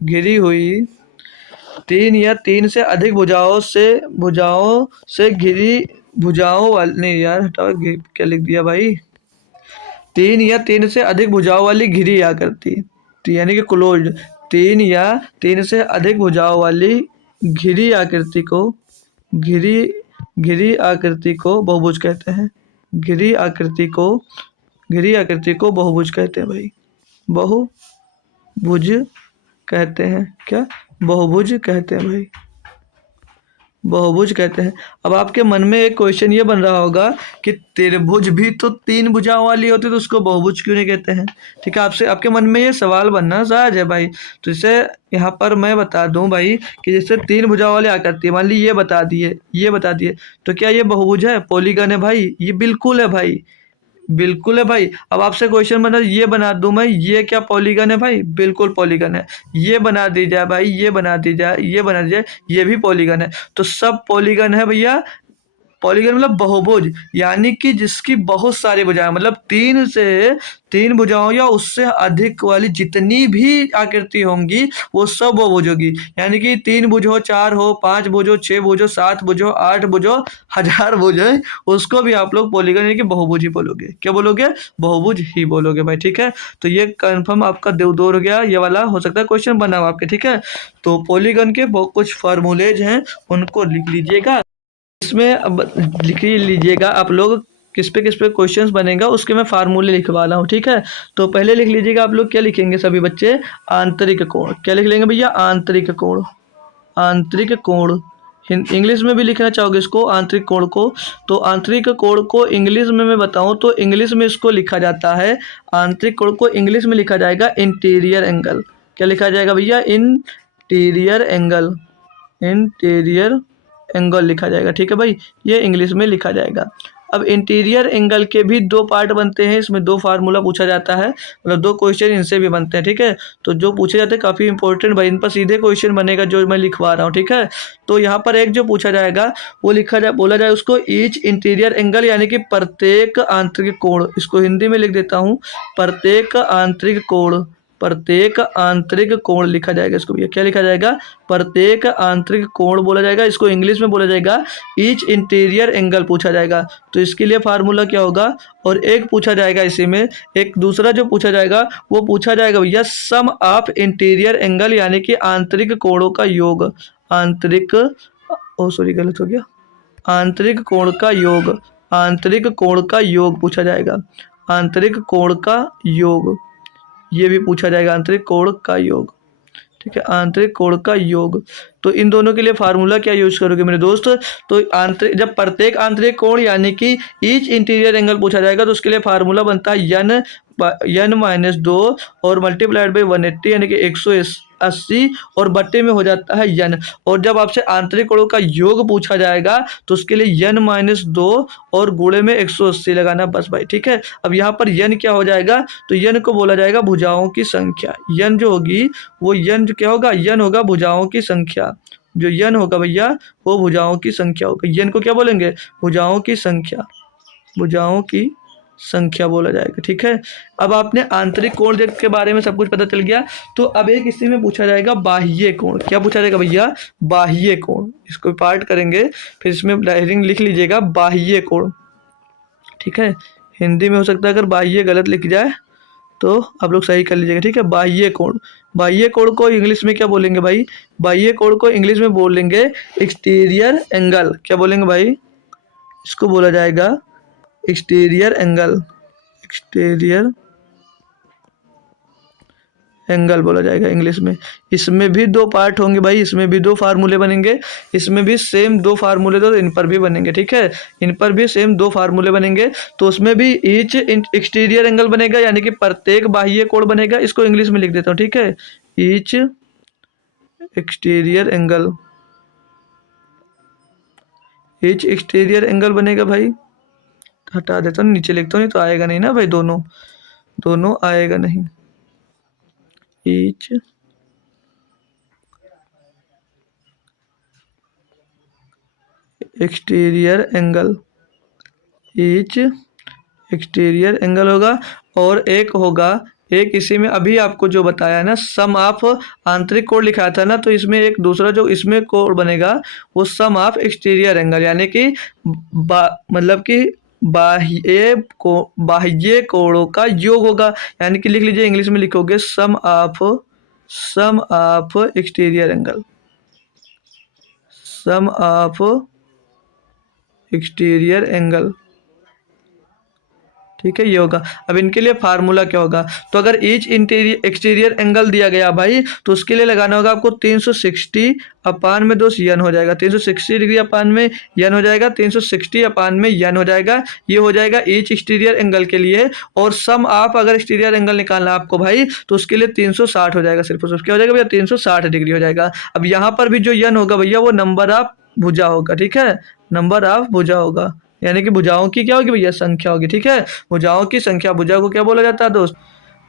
घिरी हुई 3 या 3 से अधिक भुजाओं से घिरी, भुजाओं वाली, नहीं यार हटाओ, क्या लिख दिया भाई, 3 या 3 से अधिक भुजाओं वाली घिरी आकृति, यानी कि क्लोज्ड, 3 या 3 से अधिक भुजाओं वाली घिरी आकृति को, घिरी आकृति को बहुभुज कहते हैं, घिरी आकृति को बहुभुज कहते हैं भाई, बहुभुज कहते हैं, क्या बहुभुज कहते हैं भाई, बहुभुज कहते हैं। अब आपके मन में एक क्वेश्चन ये बन रहा होगा कि त्रिभुज भी तो 3 भुजाओं वाली होती है तो उसको बहुभुज क्यों नहीं कहते हैं। ठीक है, आपसे आपके मन में ये सवाल बनना सहज है भाई। तो इसे यहाँ पर मैं बता दूं भाई कि जैसे 3 भुजाओं वाली आकृति, मान ली ये बता दिए, तो क्या ये बहुभुज है, पॉलीगन है भाई, ये बिल्कुल है भाई, बिल्कुल है भाई। अब आपसे क्वेश्चन बना, ये बना दूं मैं, ये क्या पॉलीगन है भाई, बिल्कुल पॉलीगन है। ये बना दी जाए भाई, ये बना दी जाए, ये बना दी जाए, ये भी पॉलीगन है। तो सब पॉलीगन है भैया, पॉलीगन मतलब बहुभुज, यानी कि जिसकी बहुत सारी भुजाएं, मतलब 3 से 3 भुजाओं या उससे अधिक वाली जितनी भी आकृति होंगी वो सब बहुभुज होगी। यानी कि 3 भुज हो, 4 हो, 5 भुज हो, 6 भुज हो, 7 भुज हो, 8 भुज हो, 1000 भुज है, उसको भी आप लोग पॉलीगन यानी कि बहुभुज ही बोलोगे। क्या बोलोगे? बहुभुज ही बोलोगे भाई, ठीक है। तो ये कंफर्म आपका दो हो गया, ये वाला हो सकता है क्वेश्चन बना हो आपके, ठीक है। तो पॉलीगन के बहुत कुछ फार्मूलेज हैं, उनको लिख लीजिएगा। इसमें अब लिख लीजिएगा आप लोग किस पे क्वेश्चंस बनेगा, उसके मैं फार्मूले लिखवा रहा हूँ, ठीक है। तो पहले लिख लीजिएगा आप लोग, क्या लिखेंगे सभी बच्चे? आंतरिक कोण। क्या लिख लेंगे भैया? आंतरिक कोण। आंतरिक कोण इंग्लिश में भी लिखना चाहोगे इसको, आंतरिक कोण को? तो आंतरिक कोण को इंग्लिश में मैं बताऊं तो इंग्लिश में इसको लिखा जाता है, आंतरिक कोण को इंग्लिश में लिखा जाएगा इंटीरियर एंगल। क्या लिखा जाएगा भैया? Interior angle. इंटीरियर एंगल लिखा जाएगा, ठीक है भाई, ये इंग्लिश में लिखा जाएगा। अब इंटीरियर एंगल के भी 2 पार्ट बनते हैं, इसमें 2 फार्मूला पूछा जाता है, मतलब 2 क्वेश्चन इनसे भी बनते हैं, ठीक है। तो जो पूछे जाते हैं काफ़ी इंपॉर्टेंट भाई, इन पर सीधे क्वेश्चन बनेगा जो मैं लिखवा रहा हूँ, ठीक है। तो यहाँ पर एक जो पूछा जाएगा वो बोला जाए उसको ईच इंटीरियर एंगल, यानी कि प्रत्येक आंतरिक कोण। इसको हिंदी में लिख देता हूँ, प्रत्येक आंतरिक कोण। प्रत्येक आंतरिक कोण लिखा जाएगा इसको भैया। क्या लिखा जाएगा? प्रत्येक आंतरिक कोण बोला जाएगा, इसको इंग्लिश में बोला जाएगा ईच इंटीरियर एंगल पूछा जाएगा। तो इसके लिए फार्मूला क्या होगा? और एक पूछा जाएगा इसी में, एक दूसरा जो पूछा जाएगा वो पूछा जाएगा भैया सम ऑफ इंटीरियर एंगल, यानी कि आंतरिक कोणों का योग। आंतरिक सॉरी गलत हो गया, आंतरिक कोण का योग। आंतरिक कोण का योग पूछा जाएगा, आंतरिक कोण का योग, ये भी पूछा जाएगा, आंतरिक कोण का योग, ठीक है, आंतरिक कोण का योग। तो इन दोनों के लिए फार्मूला क्या यूज करोगे मेरे दोस्त? तो आंतरिक, जब प्रत्येक आंतरिक कोण यानी कि ईच इंटीरियर एंगल पूछा जाएगा तो उसके लिए फार्मूला बनता है n-2 और मल्टीप्लाइड बाई 180 यानी कि 180 और बट्टे में हो जाता है n। और जब आपसे आंतरिक कोणों का योग पूछा जाएगा तो उसके लिए n-2 और गुणे में 180 लगाना बस भाई, ठीक है। अब यहाँ पर n क्या हो जाएगा? तो n को बोला जाएगा भुजाओं की संख्या। n जो होगी वो n जो क्या होगा? n होगा भुजाओं की संख्या। जो n होगा भैया वो भुजाओं की संख्या होगा। n को क्या बोलेंगे? भुजाओं की संख्या। भुजाओं की संख्या बोला जाएगा, ठीक है। अब आपने आंतरिक कोण के बारे में सब कुछ पता चल गया। तो अब एक इसी में पूछा जाएगा बाह्य कोण। क्या पूछा जाएगा भैया? बाह्य कोण। इसको पार्ट करेंगे, फिर इसमें डायरिंग लिख लीजिएगा बाह्य कोण, ठीक है। हिंदी में हो सकता है अगर बाह्य गलत लिख जाए तो आप लोग सही कर लीजिएगा, ठीक है। बाह्य कोण, बाह्य कोण को इंग्लिश में क्या बोलेंगे भाई? बाह्य कोण को इंग्लिश में बोलेंगे एक्सटीरियर एंगल। क्या बोलेंगे भाई? इसको बोला जाएगा एक्सटीरियर एंगल। एक्सटीरियर एंगल बोला जाएगा इंग्लिश में। इसमें भी 2 पार्ट होंगे भाई, इसमें भी 2 फार्मूले बनेंगे, इसमें भी सेम 2 फार्मूले, तो इन पर भी बनेंगे, ठीक है। इन पर भी सेम 2 फार्मूले बनेंगे। तो उसमें भी ईच एक्सटीरियर एंगल बनेगा, यानी कि प्रत्येक बाह्य कोण बनेगा। इसको इंग्लिश में लिख देता हूँ, ठीक है। Each exterior angle, each exterior angle बनेगा भाई। हटा देता हूँ, नीचे लिखता हूँ, नहीं तो आएगा नहीं ना भाई, दोनों आएगा नहीं। Each exterior angle, each exterior angle होगा। और एक होगा, एक इसी में अभी आपको जो बताया ना सम ऑफ आंतरिक कोण लिखा था ना, तो इसमें एक दूसरा जो इसमें कोण बनेगा वो सम ऑफ एक्सटीरियर एंगल, यानी कि मतलब कि बाह्य कोणों का योग होगा। यानी कि लिख लीजिए, इंग्लिश में लिखोगे sum of exterior angle, sum of exterior angle, ठीक है, ये होगा। अब इनके लिए फार्मूला क्या होगा? तो अगर ईच इंटीरियर एक्सटीरियर एंगल दिया गया भाई तो उसके लिए लगाना होगा आपको 360 अपान में 2 n हो जाएगा, 360 डिग्री अपान में n हो जाएगा, 360 अपान में n हो जाएगा। ये हो जाएगा ईच एक्सटीरियर एंगल के लिए। और सम ऑफ अगर एक्सटीरियर एंगल निकालना आपको भाई तो उसके लिए 360 हो जाएगा, सिर्फ क्या हो जाएगा भैया? 360 डिग्री हो जाएगा। अब यहाँ पर भी जो n होगा भैया वो नंबर ऑफ भुजा होगा, ठीक है, नंबर ऑफ भुजा होगा, यानी कि भुजाओं की क्या होगी भैया? संख्या होगी, ठीक है। भुजाओं की संख्या, भुजा को क्या बोला जाता है दोस्त?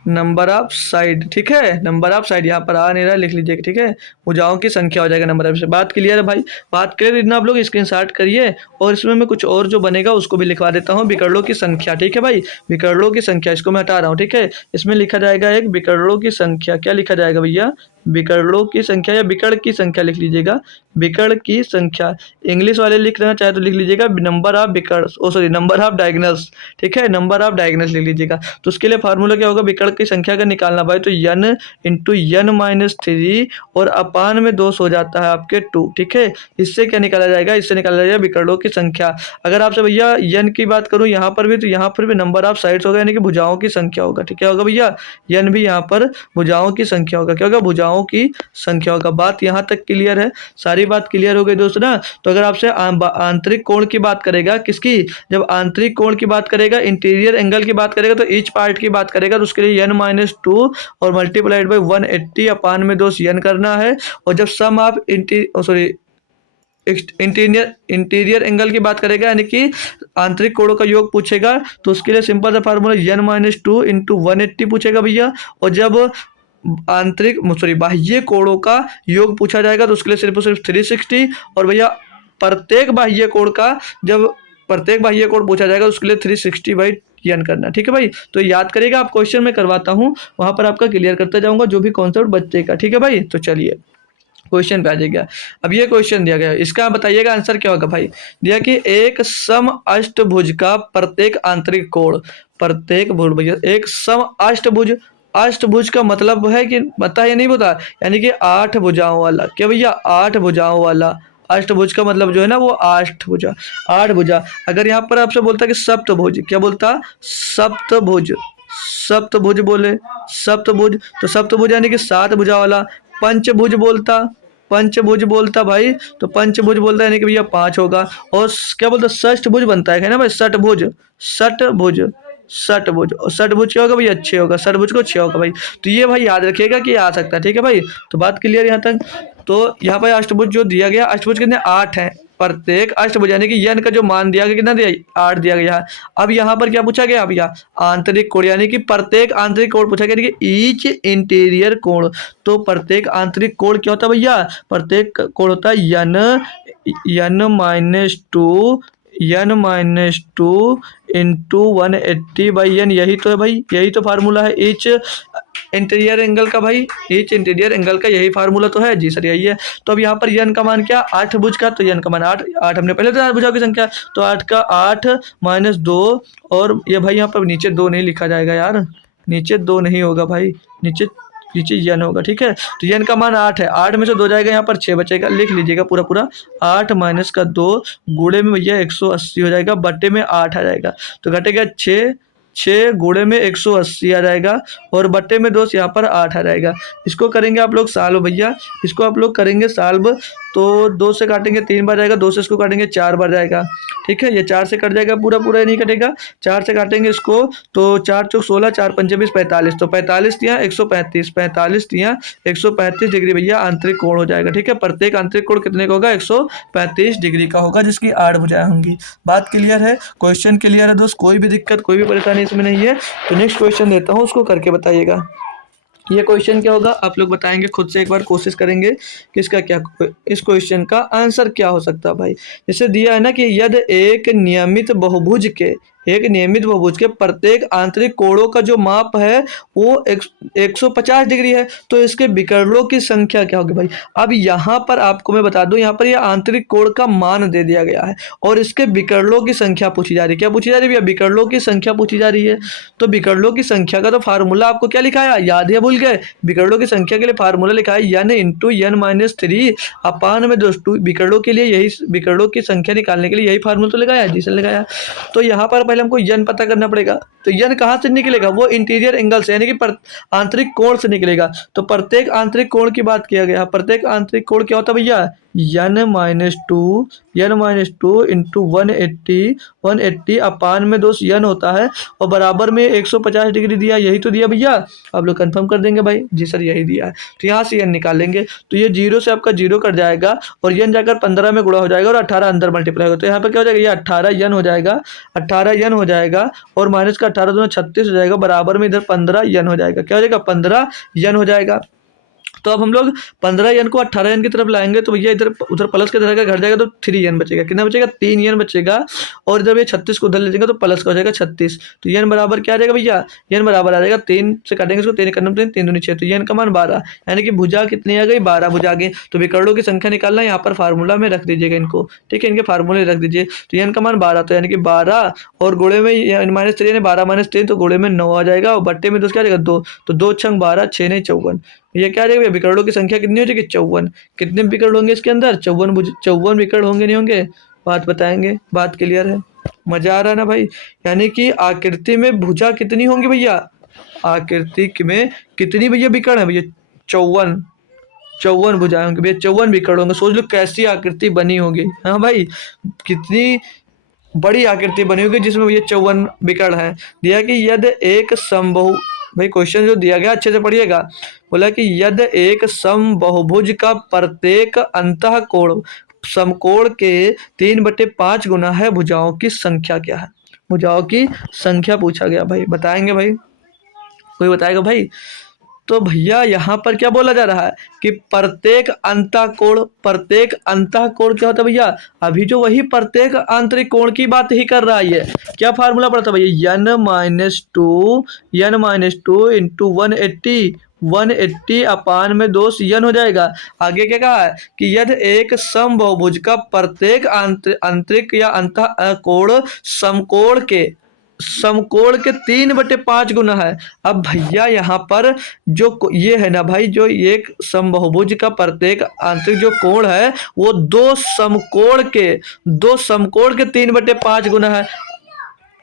नंबर ऑफ साइड, ठीक है, नंबर ऑफ साइड यहाँ पर आ नहीं रहा, लिख लीजिएगा, ठीक है, भुजाओं की संख्या हो जाएगा नंबर ऑफ। बात क्लियर है भाई, बात क्लियर, इतना आप लोग स्क्रीनशॉट करिए। और इसमें मैं कुछ और जो बनेगा उसको भी लिखवा देता हूँ, विकर्णों की संख्या, ठीक है भाई, विकर्णों की संख्या, इसको मैं हटा रहा हूँ, ठीक है। इसमें लिखा जाएगा एक विकर्णों की संख्या, क्या लिखा जाएगा भैया, विकर्णों की संख्या या विकर्ण की संख्या लिख लीजिएगा, विकर्ण की संख्या। इंग्लिश वाले लिखना चाहे तो लिख लीजिएगा नंबर ऑफ विकर्ण, ओ सॉरी नंबर ऑफ डायगोनल्स, ठीक है, नंबर ऑफ डायगोनल्स लिख लीजिएगा। तो उसके लिए फार्मूला क्या होगा, विकर्ण की संख्या का निकालना भाई, तो n इंटू n माइनस 3 और अपान में 2 हो जाता है आपके 2, ठीक है। इससे क्या निकाला जाएगा, इससे निकाला जाएगा विकर्णों की संख्या। अगर आपसे भैया n की बात करूं यहाँ पर भी, तो यहाँ पर भी नंबर ऑफ साइड्स होगा, यानी कि भुजाओं की संख्या होगा, ठीक है होगा भैया, n भी यहाँ पर भुजाओं की संख्या होगा, क्या होगा, भुजाओं की संख्या होगा। बात यहाँ तक क्लियर है, सारी बात क्लियर हो गई दोस्तों ना। तो अगर आपसे आंतरिक कोण की बात करेगा, किसकी, जब आंतरिक कोण की बात करेगा, इंटीरियर एंगल की बात करेगा, तो ईच पार्ट की बात करेगा, तो उसके लिए n-2 और मल्टीप्लाइड बाई 180 अपान में 2 n करना है। और जब सम ऑफ इंटीरियर एंगल की बात करेगा, यानी कि आंतरिक कोणों का योग पूछेगा, तो उसके लिए सिंपल सा फार्मूला n-2 इंटू 180 पूछेगा भैया। और जब बाह्य कोणों का योग पूछा जाएगा, तो उसके लिए सिर्फ और सिर्फ 360। और भैया प्रत्येक बाह्य कोण का, जब प्रत्येक बाह्य कोण पूछा जाएगा, उसके लिए 360 बाई n करना, ठीक है भाई। तो याद करिएगा, आप क्वेश्चन में करवाता हूँ, वहां पर आपका क्लियर करता जाऊंगा जो भी कॉन्सेप्ट बचेगा, ठीक है भाई। तो चलिए क्वेश्चन पे आ जाएगा। अब ये क्वेश्चन दिया गया है, इसका बताइएगा आंसर क्या होगा भाई। दिया कि एक सम अष्टभुज का प्रत्येक आंतरिक कोण, प्रत्येक भूल भैया, एक सम अष्टभुज, अष्टभुज का मतलब है कि बता या नहीं बता, यानी कि 8 भुजाओं वाला, क्या भैया, 8 भुजाओं वाला। अष्टभुज का मतलब जो है ना वो 8 भुजा, 8 भुजा। अगर यहाँ पर आपसे बोलता कि सप्तभुज, क्या बोलता, सप्तभुज, सप्तभुज बोले, सप्तभुज, तो सप्तभुज यानी कि 7 भुजा वाला। पंचभुज बोलता, पंचभुज बोलता भाई, तो पंचभुज बोलता है यानी कि भैया 5 होगा। और क्या बोलता, षष्ठभुज बनता है ना भाई, षटभुज, षटभुज, षटभुज, और षटभुज क्या होगा भैया, 6 होगा, षटभुज को 6 होगा भाई। तो ये भाई याद रखिएगा कि आ सकता है, ठीक है भाई। तो बात क्लियर यहाँ तक। तो यहाँ पर अष्टभुज जो दिया गया, अष्टभुज कितने, 8 है, प्रत्येक अष्टभुज यानी कि n का जो मान दिया गया कितना दिया, 8 दिया गया है। अब यहाँ पर क्या पूछा गया भैया, आंतरिक कोण, यानी कि प्रत्येक आंतरिक कोण पूछा गया, यानी कि ईच इंटीरियर कोण। तो प्रत्येक आंतरिक कोण क्या होता है भैया, प्रत्येक कोण होता है n-2 इंटू 180 बाई n, यही तो है भाई, यही तो फार्मूला है ईच इंटीरियर एंगल का भाई, ईच इंटीरियर एंगल का यही फार्मूला तो है जी सर, यही है। तो अब यहाँ पर n का मान क्या, 8 भुज का, तो n का मान 8, 8 हमने पहले तो भुजाओं की संख्या, तो 8 का 8 माइनस 2, और ये भाई यहाँ पर नीचे 2 नहीं लिखा जाएगा यार, नीचे 2 नहीं होगा भाई, नीचे नीचे n होगा, ठीक है। तो n का मान 8 है, 8 में से 2 जाएगा, यहाँ पर 6 बचेगा, लिख लीजिएगा पूरा पूरा, 8 माइनस का 2 गुणे में भैया 180 हो जाएगा, बट्टे में 8 आ जाएगा, तो घटेगा 6 गुणे में 180 आ जाएगा, और बट्टे में 2 यहाँ पर 8 आ जाएगा। इसको करेंगे आप लोग सॉल्व भैया, इसको आप लोग करेंगे सॉल्व, तो 2 से काटेंगे 3 बार जाएगा, 2 से इसको काटेंगे 4 बार जाएगा, ठीक है। ये 4 से कट जाएगा, पूरा पूरा नहीं कटेगा, 4 से काटेंगे इसको, तो 4 चौक 16, 4 पंचे 20, 45, तो 45 दिया 135, 45 दिया 135 डिग्री भैया आंतरिक कोण हो जाएगा, ठीक है। प्रत्येक आंतरिक कोण कितने का होगा, 135 डिग्री का होगा, जिसकी 8 भुजाएं होंगी। बात क्लियर है, क्वेश्चन क्लियर है दोस्त, कोई भी दिक्कत कोई भी परेशानी इसमें नहीं है। तो नेक्स्ट क्वेश्चन देता हूँ, उसको करके बताइएगा। ये क्वेश्चन क्या होगा आप लोग बताएंगे, खुद से एक बार कोशिश करेंगे कि इसका क्या, इस क्वेश्चन का आंसर क्या हो सकता है भाई। जैसे दिया है ना कि यदि एक नियमित बहुभुज के प्रत्येक आंतरिक कोणों का जो माप है वो 150 डिग्री है, तो इसके विकर्णों की संख्या क्या होगी भाई। अब यहाँ पर आपको मैं बता दूं, यहाँ पर ये आंतरिक कोण का मान दे दिया गया है और इसके विकर्णों की संख्या पूछी जा रही है। क्या पूछी जा रही है भैया, विकर्णों की संख्या पूछी जा रही है। तो विकर्णों की संख्या का तो फार्मूला आपको क्या लिखा है, याद है, भूल गए। विकर्णों की संख्या के लिए फार्मूला लिखा है n इंटू n-3 अपान में 2। विकर्णों के लिए यही, विकर्णों की संख्या निकालने के लिए यही फार्मूला तो लगाया, जी सर लगाया। तो यहाँ पर पहले हमको n पता करना पड़ेगा, तो n कहाँ से निकलेगा, वो इंटीरियर एंगल से, यानी कि आंतरिक कोण से निकलेगा। तो प्रत्येक आंतरिक कोण की बात किया गया, प्रत्येक आंतरिक कोण क्या होता है भैया, n-2 इंटू 180 अपान में 2 n होता है, और बराबर में 150 डिग्री दिया, यही तो दिया भैया। आप लोग कंफर्म कर देंगे भाई, जी सर यही दिया है। तो यहाँ से n निकालेंगे, तो ये 0 से आपका 0 कट जाएगा, और n जाकर 15 में गुणा हो जाएगा, और 18 अंदर मल्टीप्लाई होगा, तो यहाँ पर क्या हो जाएगा, ये 18 n हो जाएगा, 18 n हो जाएगा, और माइनस का 18 दूना 36 हो जाएगा, बराबर में इधर 15 यन हो जाएगा। क्या हो जाएगा? 15 यन हो जाएगा। तो अब हम लोग 15 यन को 18 यन की तरफ लाएंगे तो भैया इधर उधर प्लस के तरह का घट जाएगा तो 3 यन बचेगा। कितना बचेगा? 3 यन बचेगा। और इधर भैया 36 को उधर ले जाएंगे तो प्लस का हो जाएगा 36। तो यन बराबर क्या आ जाएगा भैया? यन बराबर आ जाएगा 3 से काटेंगे इसको, 3 करना 3 3 दूनी 6, तो यन का मान 12, यानी कि भुजा कितनी आ गई? 12 भुजा आ गई। तो विकर्णों की संख्या निकालना यहाँ पर फार्मूला में रख दीजिएगा इनको, ठीक है, इनके फार्मूले रख दीजिए। तो यन का मान 12, तो यानी कि 12 और गोले में माइनस 3 12 माइनस 3 तो गोले में 9 आ जाएगा, और बट्टे में तो क्या आ जाएगा? 2, तो 2 छंग 12 6 नहीं 54। ये क्या आ जाएगा? विकर्णों की संख्या कितनी हो जाएगी? 54। कितने विकर्ण होंगे इसके अंदर? 54 विकर्ण होंगे, नहीं होंगे? बात बताएंगे, बात क्लियर है? मजा आ रहा है ना भाई? यानी कि आकृति में भुजा कितनी होंगी भैया? आकृति में कितनी भैया विकर्ण है भैया? 54। 54 भुजाएं होंगी भैया, 54 विकर्ण होंगे। सोच लो कैसी आकृति बनी होगी। हाँ भाई, कितनी बड़ी आकृति बनी होगी जिसमें ये 54 विकर्ण है। दिया कि यदि एक समबाहु, भाई क्वेश्चन जो दिया गया अच्छे से पढ़िएगा। बोला कि यदि एक समबाहुभुज का प्रत्येक अंतःकोण समकोण के 3/5 गुना है, भुजाओं की संख्या क्या है? भुजाओं की संख्या पूछा गया भाई, बताएंगे भाई? कोई बताएगा भाई? तो भैया यहाँ पर क्या बोला जा रहा है कि प्रत्येक अंतःकोण, प्रत्येक अंतःकोण क्या होता है भैया? अभी जो वही प्रत्येक आंतरिक कोण की बात ही कर रहा है। ये क्या फार्मूला पड़ता है भैया? n-2 इंटू 180 अपान में 2 यन हो जाएगा। आगे क्या कहा है कि यदि एक समबाहुभुज का प्रत्येक आंतरिक या अंतः कोण समकोण के 3/5 गुना है। अब भैया यहाँ पर जो ये है ना भाई, जो एक समबाहुभुज का प्रत्येक आंतरिक जो कोण है वो दो समकोण के 3/5 गुना है।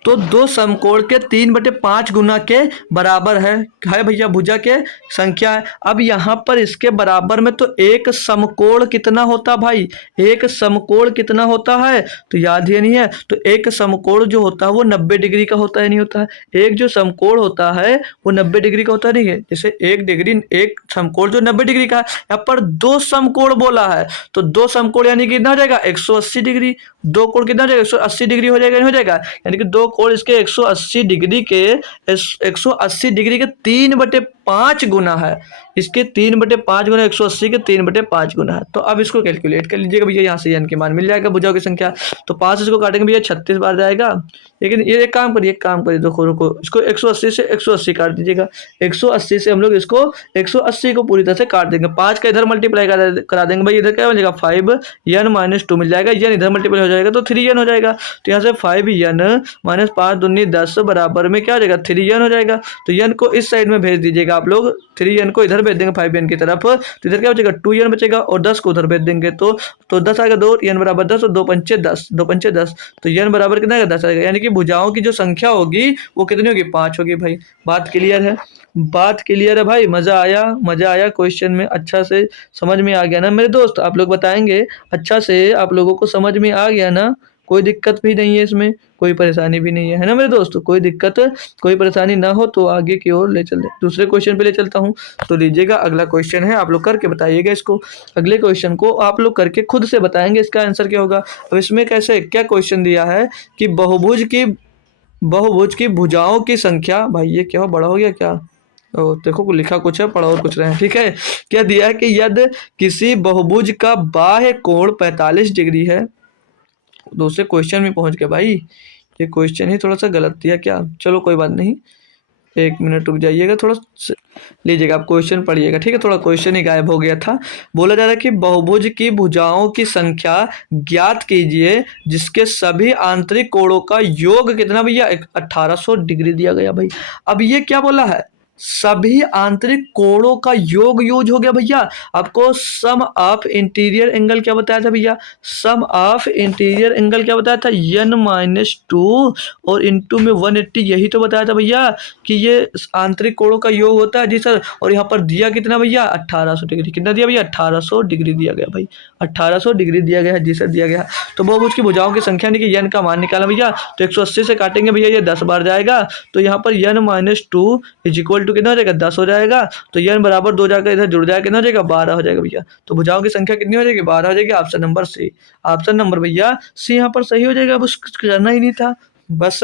तो दो समकोण के 3/5 गुना के बराबर है भैया भुजा के संख्या है। अब यहाँ पर इसके बराबर में तो एक समकोण कितना होता भाई? एक समकोण कितना होता है? तो याद ही नहीं है। तो एक समकोण जो होता है वो 90 डिग्री का होता है, नहीं होता है? एक जो समकोण होता है वो 90 डिग्री का होता नहीं है। जैसे एक समकोण जो 90 डिग्री का है, यहाँ पर दो समकोण बोला है तो दो समकोण यानी कि कितना हो जाएगा? 180 डिग्री। दो कोण कितना हो जाएगा? 180 डिग्री हो जाएगा, नहीं हो जाएगा? यानी कि दो कोण इसके 180 डिग्री के 3/5 गुना है। इसके 3/5 गुना 180 के 3/5 गुना है। तो अब इसको कैलकुलेट कर लीजिएगा भैया, यहाँ से n के मान मिल जाएगा भुजाओं की संख्या। तो 5 इसको काटेंगे भैया 36 बार जाएगा। लेकिन ये एक काम करिए देखो रुको, इसको 180 से 180 काट दीजिएगा। 180 से हम लोग इसको 180 को पूरी तरह से काट देंगे। 5 का इधर मल्टीप्लाई करा देंगे भाई, इधर क्या हो जाएगा? 5n-2 मिल जाएगा। n इधर मल्टीप्लाई हो जाएगा तो 3n हो जाएगा। तो यहाँ से 5n-5 दूनी 10 बराबर में क्या हो जाएगा? 3n हो जाएगा। तो n को इस साइड में भेज दीजिएगा आप लोग, 3n को इधर भेज देंगे 5n की तरफ, तो इधर क्या बचेगा? 2n बचेगा और 10 को उधर भेज देंगे तो 10 आएगा 2, n बराबर 10 और 2 पंचे 10, 2 पंचे 10, तो n बराबर कितना आएगा? 10 आएगा। यानी कि भुजाओं की जो संख्या होगी वो कितनी होगी? 5 होगी भाई। बात क्लियर है? बात क्लियर है भाई? मजा आया क्वेश्चन में? अच्छा से समझ में आ गया ना मेरे दोस्त? आप लोग बताएंगे अच्छा से, आप लोगों को समझ में आ गया ना? कोई दिक्कत भी नहीं है इसमें, कोई परेशानी भी नहीं है ना मेरे दोस्त? कोई दिक्कत कोई परेशानी ना हो तो आगे की ओर ले चलते, दूसरे क्वेश्चन पे ले चलता हूँ। तो लीजिएगा, अगला क्वेश्चन है, आप लोग करके बताइएगा इसको। अगले क्वेश्चन को आप लोग करके खुद से बताएंगे इसका आंसर क्या होगा। अब इसमें कैसे क्या क्वेश्चन दिया है कि बहुभुज की भुजाओं की संख्या, भाई ये क्या हो, बड़ा हो गया क्या? ओ देखो लिखा कुछ है, पढ़ा और कुछ रहे हैं, ठीक है। क्या दिया है कि यदि किसी बहुभुज का बाह्य कोण 45 डिग्री है। दूसरे क्वेश्चन में पहुंच गए भाई, ये क्वेश्चन ही थोड़ा सा गलत दिया क्या? चलो कोई बात नहीं, 1 मिनट रुक जाइएगा, थोड़ा लीजिएगा, आप क्वेश्चन पढ़िएगा, ठीक है। थोड़ा क्वेश्चन ही गायब हो गया था। बोला जा रहा है कि बहुभुज की भुजाओं की संख्या ज्ञात कीजिए जिसके सभी आंतरिक कोणों का योग कितना भैया? 1800 डिग्री दिया गया भाई। अब ये क्या बोला है? सभी आंतरिक कोणों का योग यूज हो गया भैया। आपको सम ऑफ इंटीरियर एंगल क्या बताया था भैया? सम ऑफ इंटीरियर एंगल क्या बताया था? n-2 और इंटू में 180, यही तो बताया था भैया कि ये आंतरिक कोणों का योग होता है जी सर। और यहाँ पर दिया कितना भैया? 1800 डिग्री। कितना दिया भैया? 1800 डिग्री दिया गया भाई, 1800 डिग्री दिया गया है जी सर, दिया गया। तो बहुभुज की भुजाओं की संख्या नहीं कि n का मान निकाला भैया, तो 180 से काटेंगे भैया, ये 10 बार जाएगा। तो यहाँ पर n-2 इज इक्वल टू कितना हो जाएगा? 10 हो जाएगा। तो n बराबर 2 जाकर इधर जुड़ जाएगा, कितना हो जाएगा? 12 हो जाएगा भैया। तो भुजाओं की संख्या कितनी हो जाएगी? 12 हो जाएगी। Option number C, option number भैया सी यहाँ पर सही हो जाएगा। अब कुछ करना ही नहीं था, बस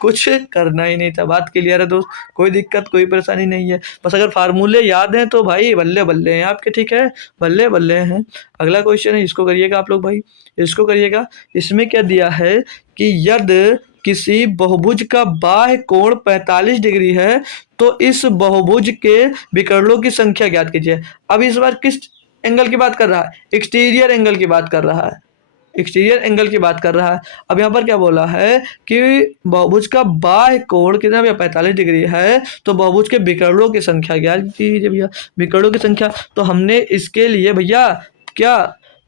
कुछ करना ही नहीं था। बात क्लियर है दोस्त, कोई दिक्कत कोई परेशानी नहीं है। बस अगर फार्मूले याद हैं तो भाई बल्ले बल्ले हैं आपके, ठीक है, बल्ले बल्ले हैं। अगला क्वेश्चन है, इसको करिएगा आप लोग भाई, इसको करिएगा। इसमें क्या दिया है कि यदि किसी बहुभुज का बाह्य कोण 45 डिग्री है तो इस बहुभुज के विकर्णों की संख्या ज्ञात कीजिए। अब इस बार किस एंगल की बात कर रहा है? एक्सटीरियर एंगल की बात कर रहा है, एक्सटीरियर एंगल की बात कर रहा है। अब यहाँ पर क्या बोला है कि बहुभुज का बाह्य कोण कितना भैया 45 डिग्री है, तो बहुभुज के विकर्णों की संख्या ज्ञात कीजिए भैया। विकर्णों की संख्या तो हमने इसके लिए भैया क्या,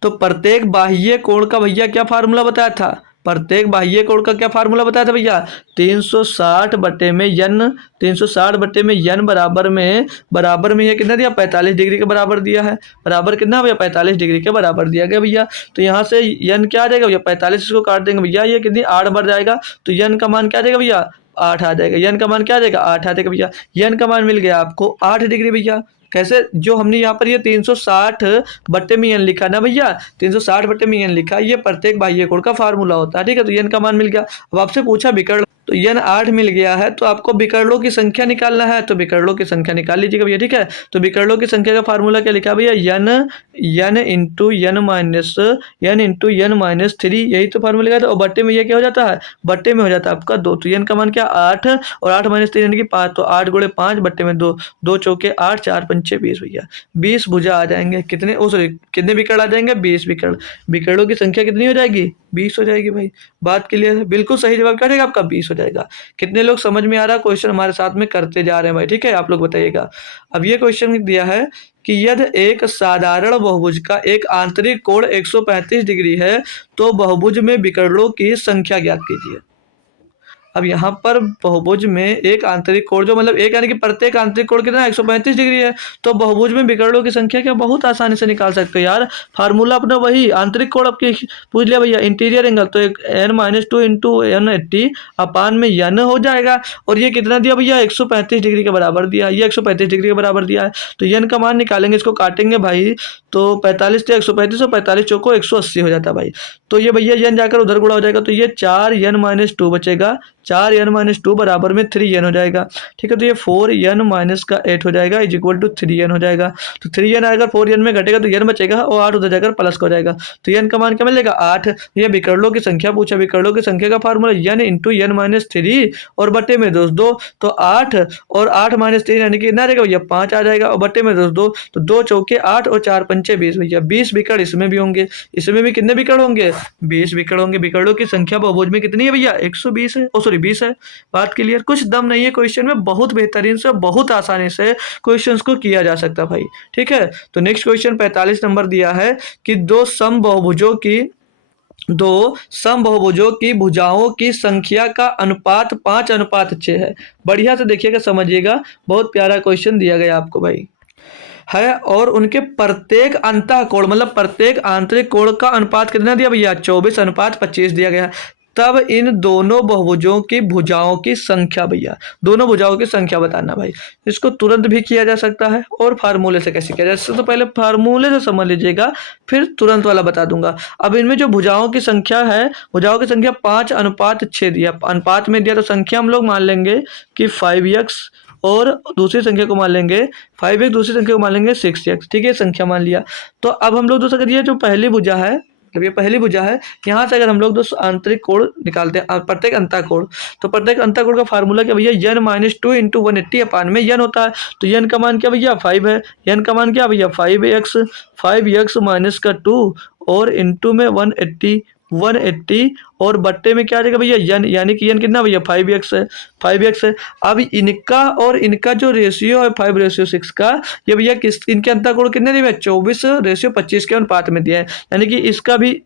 तो प्रत्येक बाह्य कोण का भैया क्या फार्मूला बताया था? प्रत्येक बाह्य कोण का क्या फार्मूला बताया था भैया? 360 बटे में यन, 360 बटे में यन बराबर में ये कितना दिया? 45 डिग्री के बराबर दिया है। बराबर कितना भैया? 45 डिग्री के बराबर दिया गया भैया। तो यहाँ से यन क्या आ जाएगा भैया? 45 इसको काट देंगे भैया, ये कितनी 8 बढ़ जाएगा, तो यन का मान क्या आ जाएगा भैया? 8 आ जाएगा। यन का मान क्या आ जाएगा? 8 आ जाएगा भैया। यन का मान मिल गया आपको 8 डिग्री भैया। कैसे? जो हमने यहाँ पर ये 360 बट्टे में एन लिखा ना भैया, 360 बट्टे में एन लिखा, ये प्रत्येक बाह्य कोण का फार्मूला होता है, ठीक है। तो एन का मान मिल गया। अब आपसे पूछा विकर्ण, तो एन 8 मिल गया है, तो आपको विकर्णों की संख्या निकालना है, तो विकर्णों की संख्या निकाल लीजिएगा भैया, ठीक है। तो विकर्णों की संख्या का फार्मूला क्या लिखा भैया? यन इंटू यन माइनस 3, यही तो फार्मूला लिखा था। और बट्टे में ये क्या हो जाता है? बट्टे में हो जाता है आपका 2, तो यन का मान क्या? 8, और 8 माइनस 3 यानी कि 5, तो 8 गुणे 5 बट्टे में 2, 2 चौके 8, 4 पंचे 20 भैया। 20 भुजा आ जाएंगे। कितने, ओ सॉरी, कितने विकर्ण आ जाएंगे? 20 विकर्ण। विकर्णों की संख्या कितनी हो जाएगी? 20 हो जाएगी भाई। बात क्लियर है? बिल्कुल सही जवाब क्या रहेगा आपका? 20 हो जाएगा। कितने लोग समझ में आ रहा है? क्वेश्चन हमारे साथ में करते जा रहे हैं भाई, ठीक है, आप लोग बताइएगा। अब ये क्वेश्चन दिया है कि यदि एक साधारण बहुभुज का एक आंतरिक कोण 135 डिग्री है तो बहुभुज में विकर्णों की संख्या ज्ञात कीजिए। अब यहाँ पर बहुभुज में एक आंतरिक कोण, जो मतलब एक यानी कि प्रत्येक आंतरिक कोण कितना 135 डिग्री है, तो बहुभुज में विकर्णों की संख्या क्या बहुत आसानी से निकाल सकते हो यार। फार्मूला अपना वही, आंतरिक कोण आपके पूछ लिया भैया, इंटीरियर एंगल, तो एक n-2 इंटू n80 अपान में यन हो जाएगा। और ये कितना दिया भैया? 135 डिग्री के बराबर दिया, ये 135 डिग्री के बराबर दिया है। तो यन का मान निकालेंगे, इसको काटेंगे भाई, तो 45 से 135 और 45 चौको 180 हो जाता है भाई। तो ये भैया यन जाकर उधर गुणा हो जाएगा, तो ये 4n-2 बचेगा, 4n-2 बराबर में 3n हो जाएगा, ठीक है। तो ये 4n-8 हो जाएगा इज इक्वल टू 3n हो जाएगा। तो 3n आएगा, 4n में घटेगा तो n बचेगा, और 8 उधर जाकर प्लस का हो जाएगा। तो n का मान क्या मिलेगा? 8। ये विकर्णों की संख्या पूछा, विकर्णों की संख्या का फार्मूला n इंटू n-3 और बटे में 2, तो 8 और 8 माइनस 3 यानी कि कितना रहेगा भैया? 5 आ जाएगा, और बटे में 2, तो 2 चौके 8 और 4 पंचे 20 भैया। 20 विकर्ण इसमें भी होंगे, इसमें भी कितने विकर्ण होंगे? 20 विकर्ण होंगे। विकर्णों की संख्या बहुभुज में कितनी है भैया? 120 है, ओ सॉरी 20 है। बात क्लियर? कुछ दम नहीं है क्वेश्चन में, बहुत बेहतरीन से बहुत आसानी से क्वेश्चंस को किया जा सकता भाई, ठीक है। तो नेक्स्ट क्वेश्चन 45 नंबर दिया है कि दो समबाहुभुजों की भुजाओं की संख्या का अनुपात 5:6 है। बढ़िया से देखिएगा, समझिएगा, बहुत प्यारा क्वेश्चन दिया गया आपको भाई है। और उनके प्रत्येक अंतःकोण मतलब प्रत्येक आंतरिक कोण का अनुपात कितना दिया भैया? 24:25 दिया गया। तब इन दोनों बहुभुजों की भुजाओं की संख्या भैया, दोनों भुजाओं की संख्या बताना भाई। इसको तुरंत भी किया जा सकता है और फार्मूले से कैसे किया जा सकता है, तो पहले फार्मूले से समझ लीजिएगा, फिर तुरंत वाला बता दूंगा। अब इनमें जो भुजाओं की संख्या है, भुजाओं की संख्या 5:6 दिया, अनुपात में दिया, तो संख्या हम लोग मान लेंगे कि 5x, और दूसरी संख्या को मान लेंगे 5x, दूसरी संख्या को मान लेंगे 6x, ठीक है, संख्या मान लिया। तो अब हम लोग दोस्तों ये जो पहली भुजा है, जब ये पहली भुजा है, यहाँ से अगर हम लोग दोस्तों आंतरिक कोण निकालते हैं, प्रत्येक अंतःकोण, तो प्रत्येक अंतःकोण का फार्मूला क्या भैया? n-2 इंटू 180 अपान में n होता है। तो n का मान क्या भैया? 5 है। n का मान क्या भैया? 5x माइनस का 2 और इंटू में 180 और बट्टे में क्या आ जाएगा भैया? n, यानी कि n कितना भैया? 5x है। अब इनका और इनका जो रेशियो है 5:6 का, ये भैया इनके अंतःकोण कितने दिए? 24:25 के अनुपात में दिया है, यानी कि इसका भी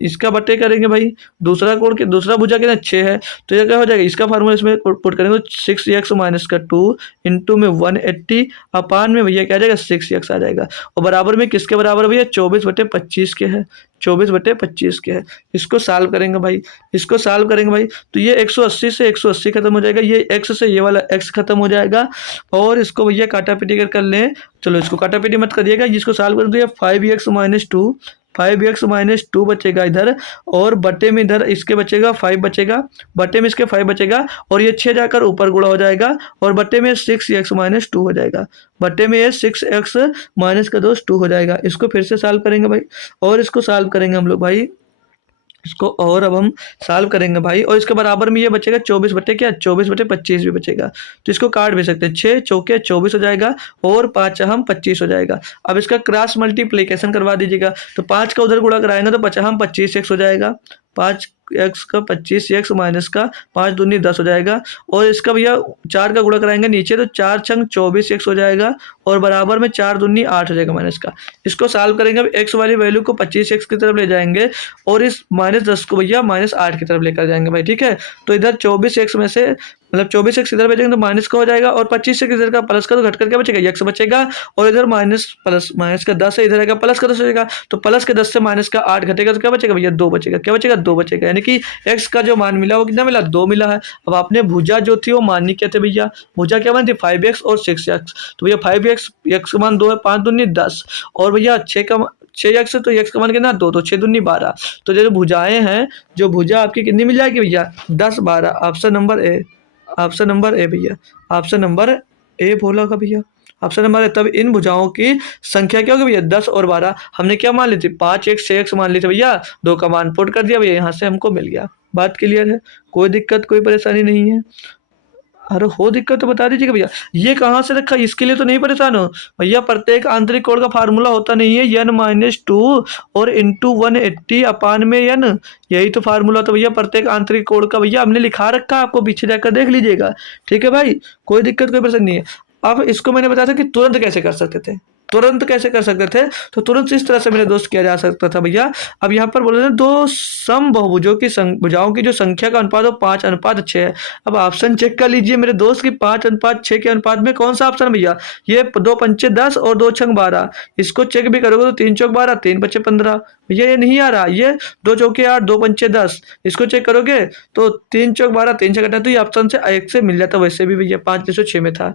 इसका बट्टे करेंगे भाई। दूसरा कोण के दूसरा भुजा कितना? 6 है, तो ये क्या हो जाएगा? इसका फार्मूला इसमें पुट करेंगे, 6x माइनस का 2 इंटू में 180 अपान में भैया क्या आ जाएगा? 6x आ जाएगा, और बराबर में किसके बराबर भैया? 24/25 के है, 24/25 के है। इसको सॉल्व करेंगे भाई, इसको सॉल्व करेंगे भाई, तो ये 180 से 180 खत्म हो जाएगा, ये x से ये वाला x खत्म हो जाएगा, और इसको भैया काटा पीटी कर लें। चलो इसको काटा पीटी मत करिएगा, जिसको सॉल्व कर दिया 5x माइनस 2 5x माइनस 2 बचेगा इधर, और बटे में इधर इसके बचेगा 5 बचेगा, बटे में इसके 5 बचेगा, और ये 6 जाकर ऊपर गुणा हो जाएगा, और बटे में 6x माइनस 2 हो जाएगा, बटे में ये 6x माइनस का दोस्त 2 हो जाएगा। इसको फिर से सॉल्व करेंगे भाई, और इसको सॉल्व करेंगे हम लोग भाई, इसको और अब हम सॉल्व करेंगे भाई, और इसके बराबर में ये बचेगा 24 बटे क्या 24 बटे 25 भी बचेगा, तो इसको काट भी सकते हैं, 6 चौके 24 हो जाएगा, और 5 हम 25 हो जाएगा। अब इसका क्रॉस मल्टीप्लिकेशन करवा दीजिएगा, तो 5 का उधर गुणा कराएंगे तो 5 हम 25x हो जाएगा, 5x का 25x माइनस का 5 दूनी 10 हो जाएगा, और इसका भैया 4 का गुणा कराएंगे नीचे तो 4 छंग 24x हो जाएगा, और बराबर में 4 दूनी 8 हो जाएगा माइनस का। इसको सॉल्व करेंगे, अब x वाली वैल्यू को 25x की तरफ ले जाएंगे, और इस -10 को भैया -8 की तरफ लेकर जाएंगे भाई, ठीक है। तो इधर 24x में से मतलब 24x इधर बचेगा तो माइनस का हो जाएगा, और 25 से इधर का प्लस का तो घट करके बचेगा x बचेगा, और इधर माइनस का 10 है, इधर आएगा प्लस का 10 हो जाएगा, तो प्लस के 10 से माइनस का 8 घटेगा तो क्या बचेगा भैया 2 बचेगा, क्या बचेगा 2 बचेगा, यानी कि x का जो मान मिला वो कितना मिला 2 मिला है। अब आपने भुजा जो थी वो माननी क्या थे भैया, भुजा क्या मान थी 5x और 6x, तो भैया 5x x का मान 2 है, 5 दूनी 10, और भैया 6x है तो x का मान कितना 2, तो 6 दूनी 12, तो जो भुजाएं हैं, जो भुजा आपकी कितनी मिल जाएगी भैया 10 12, option number A, option number A भैया, ऑप्शन नंबर ए बोला होगा भैया, ऑप्शन नंबर ए। तब इन भुजाओं की संख्या क्या होगी भैया 10 और 12, हमने क्या मान ली थी 5x 6x मान ली थी भैया, 2 का मान पुट कर दिया भैया, यहाँ से हमको मिल गया। बात क्लियर है, कोई दिक्कत कोई परेशानी नहीं है। अरे हो दिक्कत तो बता दीजिएगा भैया, ये कहाँ से रखा, इसके लिए तो नहीं परेशान हो भैया, प्रत्येक आंतरिक कोण का फार्मूला होता नहीं है n-2 और इंटू 180 अपान में n, यही तो फार्मूला तो भैया प्रत्येक आंतरिक कोण का, भैया हमने लिखा रखा है, आपको पीछे जाकर देख लीजिएगा, ठीक है भाई, कोई दिक्कत कोई परेशानी नहीं है। अब इसको मैंने बताया था कि तुरंत कैसे कर सकते थे, तुरंत कैसे कर सकते थे, तो तुरंत इस तरह से मेरे दोस्त किया जा सकता था भैया। अब यहाँ पर बोल रहे हैं दो सम बहुभुजों की भुजाओं की जो संख्या का अनुपात हो 5:6 है। अब ऑप्शन चेक कर लीजिए मेरे दोस्त की 5:6 के अनुपात में कौन सा ऑप्शन है भैया, ये 2 पंचे 10 और 2 छंग 12, इसको चेक भी करोगे तो 3 चौक 12 3 बचे 15, भैया ये नहीं आ रहा, ये 2 चौके 8 2 पंचे 10, इसको चेक करोगे तो 3 चौक 12 3 से घटा, तो ये ऑप्शन से एक से मिल जाता, वैसे भी भैया 5:6 में था।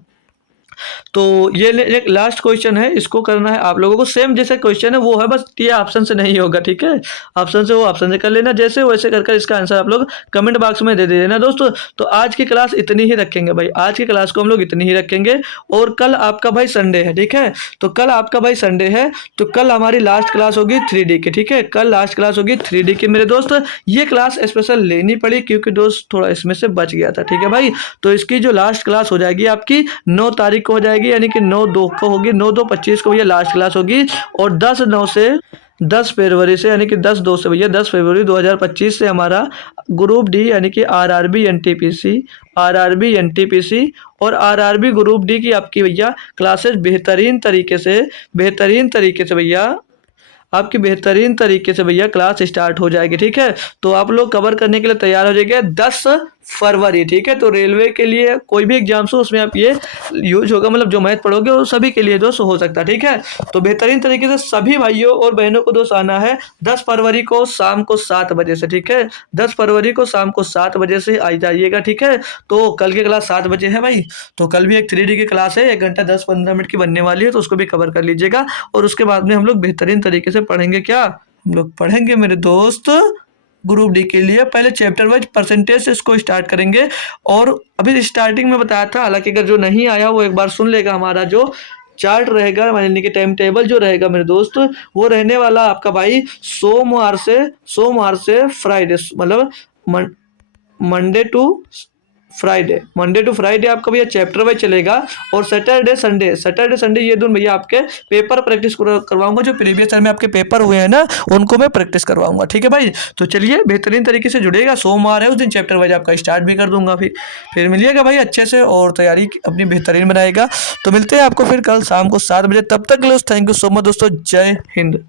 तो ये एक लास्ट क्वेश्चन है, इसको करना है आप लोगों को, सेम जैसे क्वेश्चन है वो है, बस ये ऑप्शन से नहीं होगा, ठीक है, ऑप्शन से वो ऑप्शन से कर लेना, जैसे वैसे कर इसका आंसर आप लोग कमेंट बॉक्स में दे देना दोस्तों। तो आज की क्लास इतनी ही रखेंगे भाई, आज की क्लास को हम लोग इतनी ही रखेंगे, और कल आपका भाई संडे है, ठीक है, तो कल आपका भाई संडे है, तो कल हमारी लास्ट क्लास होगी 3D की, ठीक है, कल लास्ट क्लास होगी 3D की मेरे दोस्त। ये क्लास स्पेशल लेनी पड़ी क्योंकि दोस्त थोड़ा इसमें से बच गया था, ठीक है भाई। तो इसकी जो लास्ट क्लास हो जाएगी आपकी 9 तारीख को हो जाएगी, यानी कि 9/2 को होगी, 9/2/25 को भैया लास्ट क्लास होगी, और 10 फरवरी से यानी कि 10/2 से भैया 10 फरवरी 2025 से हमारा ग्रुप डी यानी कि आरआरबी एनटीपीसी और आरआरबी ग्रुप डी की आपकी भैया क्लासेस बेहतरीन तरीके से भैया आपकी बेहतरीन तरीके से भैया क्लास स्टार्ट हो जाएगी, ठीक है। तो आप लोग कवर करने के लिए तैयार हो जाइए 10 फरवरी, ठीक है। तो रेलवे के लिए कोई भी एग्जाम्स हो उसमें आप ये यूज होगा, मतलब जो मैथ पढ़ोगे वो सभी के लिए दोस्त हो सकता है, ठीक है। तो बेहतरीन तरीके से सभी भाइयों और बहनों को दोस्त आना है 10 फरवरी को शाम को 7 बजे से, ठीक है, 10 फरवरी को शाम को 7 बजे से आ जाइएगा, ठीक है। तो कल की क्लास 7 बजे है भाई, तो कल भी एक 3D की क्लास है, 1 घंटा 10-15 मिनट की बनने वाली है, तो उसको भी कवर कर लीजिएगा। और उसके बाद में हम लोग बेहतरीन तरीके से पढ़ेंगे, क्या हम लोग पढ़ेंगे मेरे दोस्त ग्रुप डी के लिए पहले चैप्टर वाइज परसेंटेज से इसको स्टार्ट करेंगे। और अभी स्टार्टिंग में बताया था, हालांकि अगर जो नहीं आया वो एक बार सुन लेगा, हमारा जो चार्ट रहेगा यानी कि टाइम टेबल जो रहेगा मेरे दोस्त, वो रहने वाला आपका भाई सोमवार से फ्राइडे, मतलब मंडे टू फ्राइडे आपका भैया चैप्टर वाइज चलेगा। और सैटरडे संडे ये दोनों भैया आपके पेपर प्रैक्टिस करवाऊंगा, जो प्रीवियस टाइम में आपके पेपर हुए हैं ना उनको मैं प्रैक्टिस करवाऊंगा, ठीक है भाई। तो चलिए बेहतरीन तरीके से जुड़ेगा, सोमवार है उस दिन चैप्टर वाइज आपका स्टार्ट भी कर दूंगा, फिर मिलिएगा भाई अच्छे से और तैयारी अपनी बेहतरीन बनाएगा। तो मिलते हैं आपको फिर कल शाम को 7 बजे, तब तक थैंक यू सो मच दोस्तों, जय हिंद।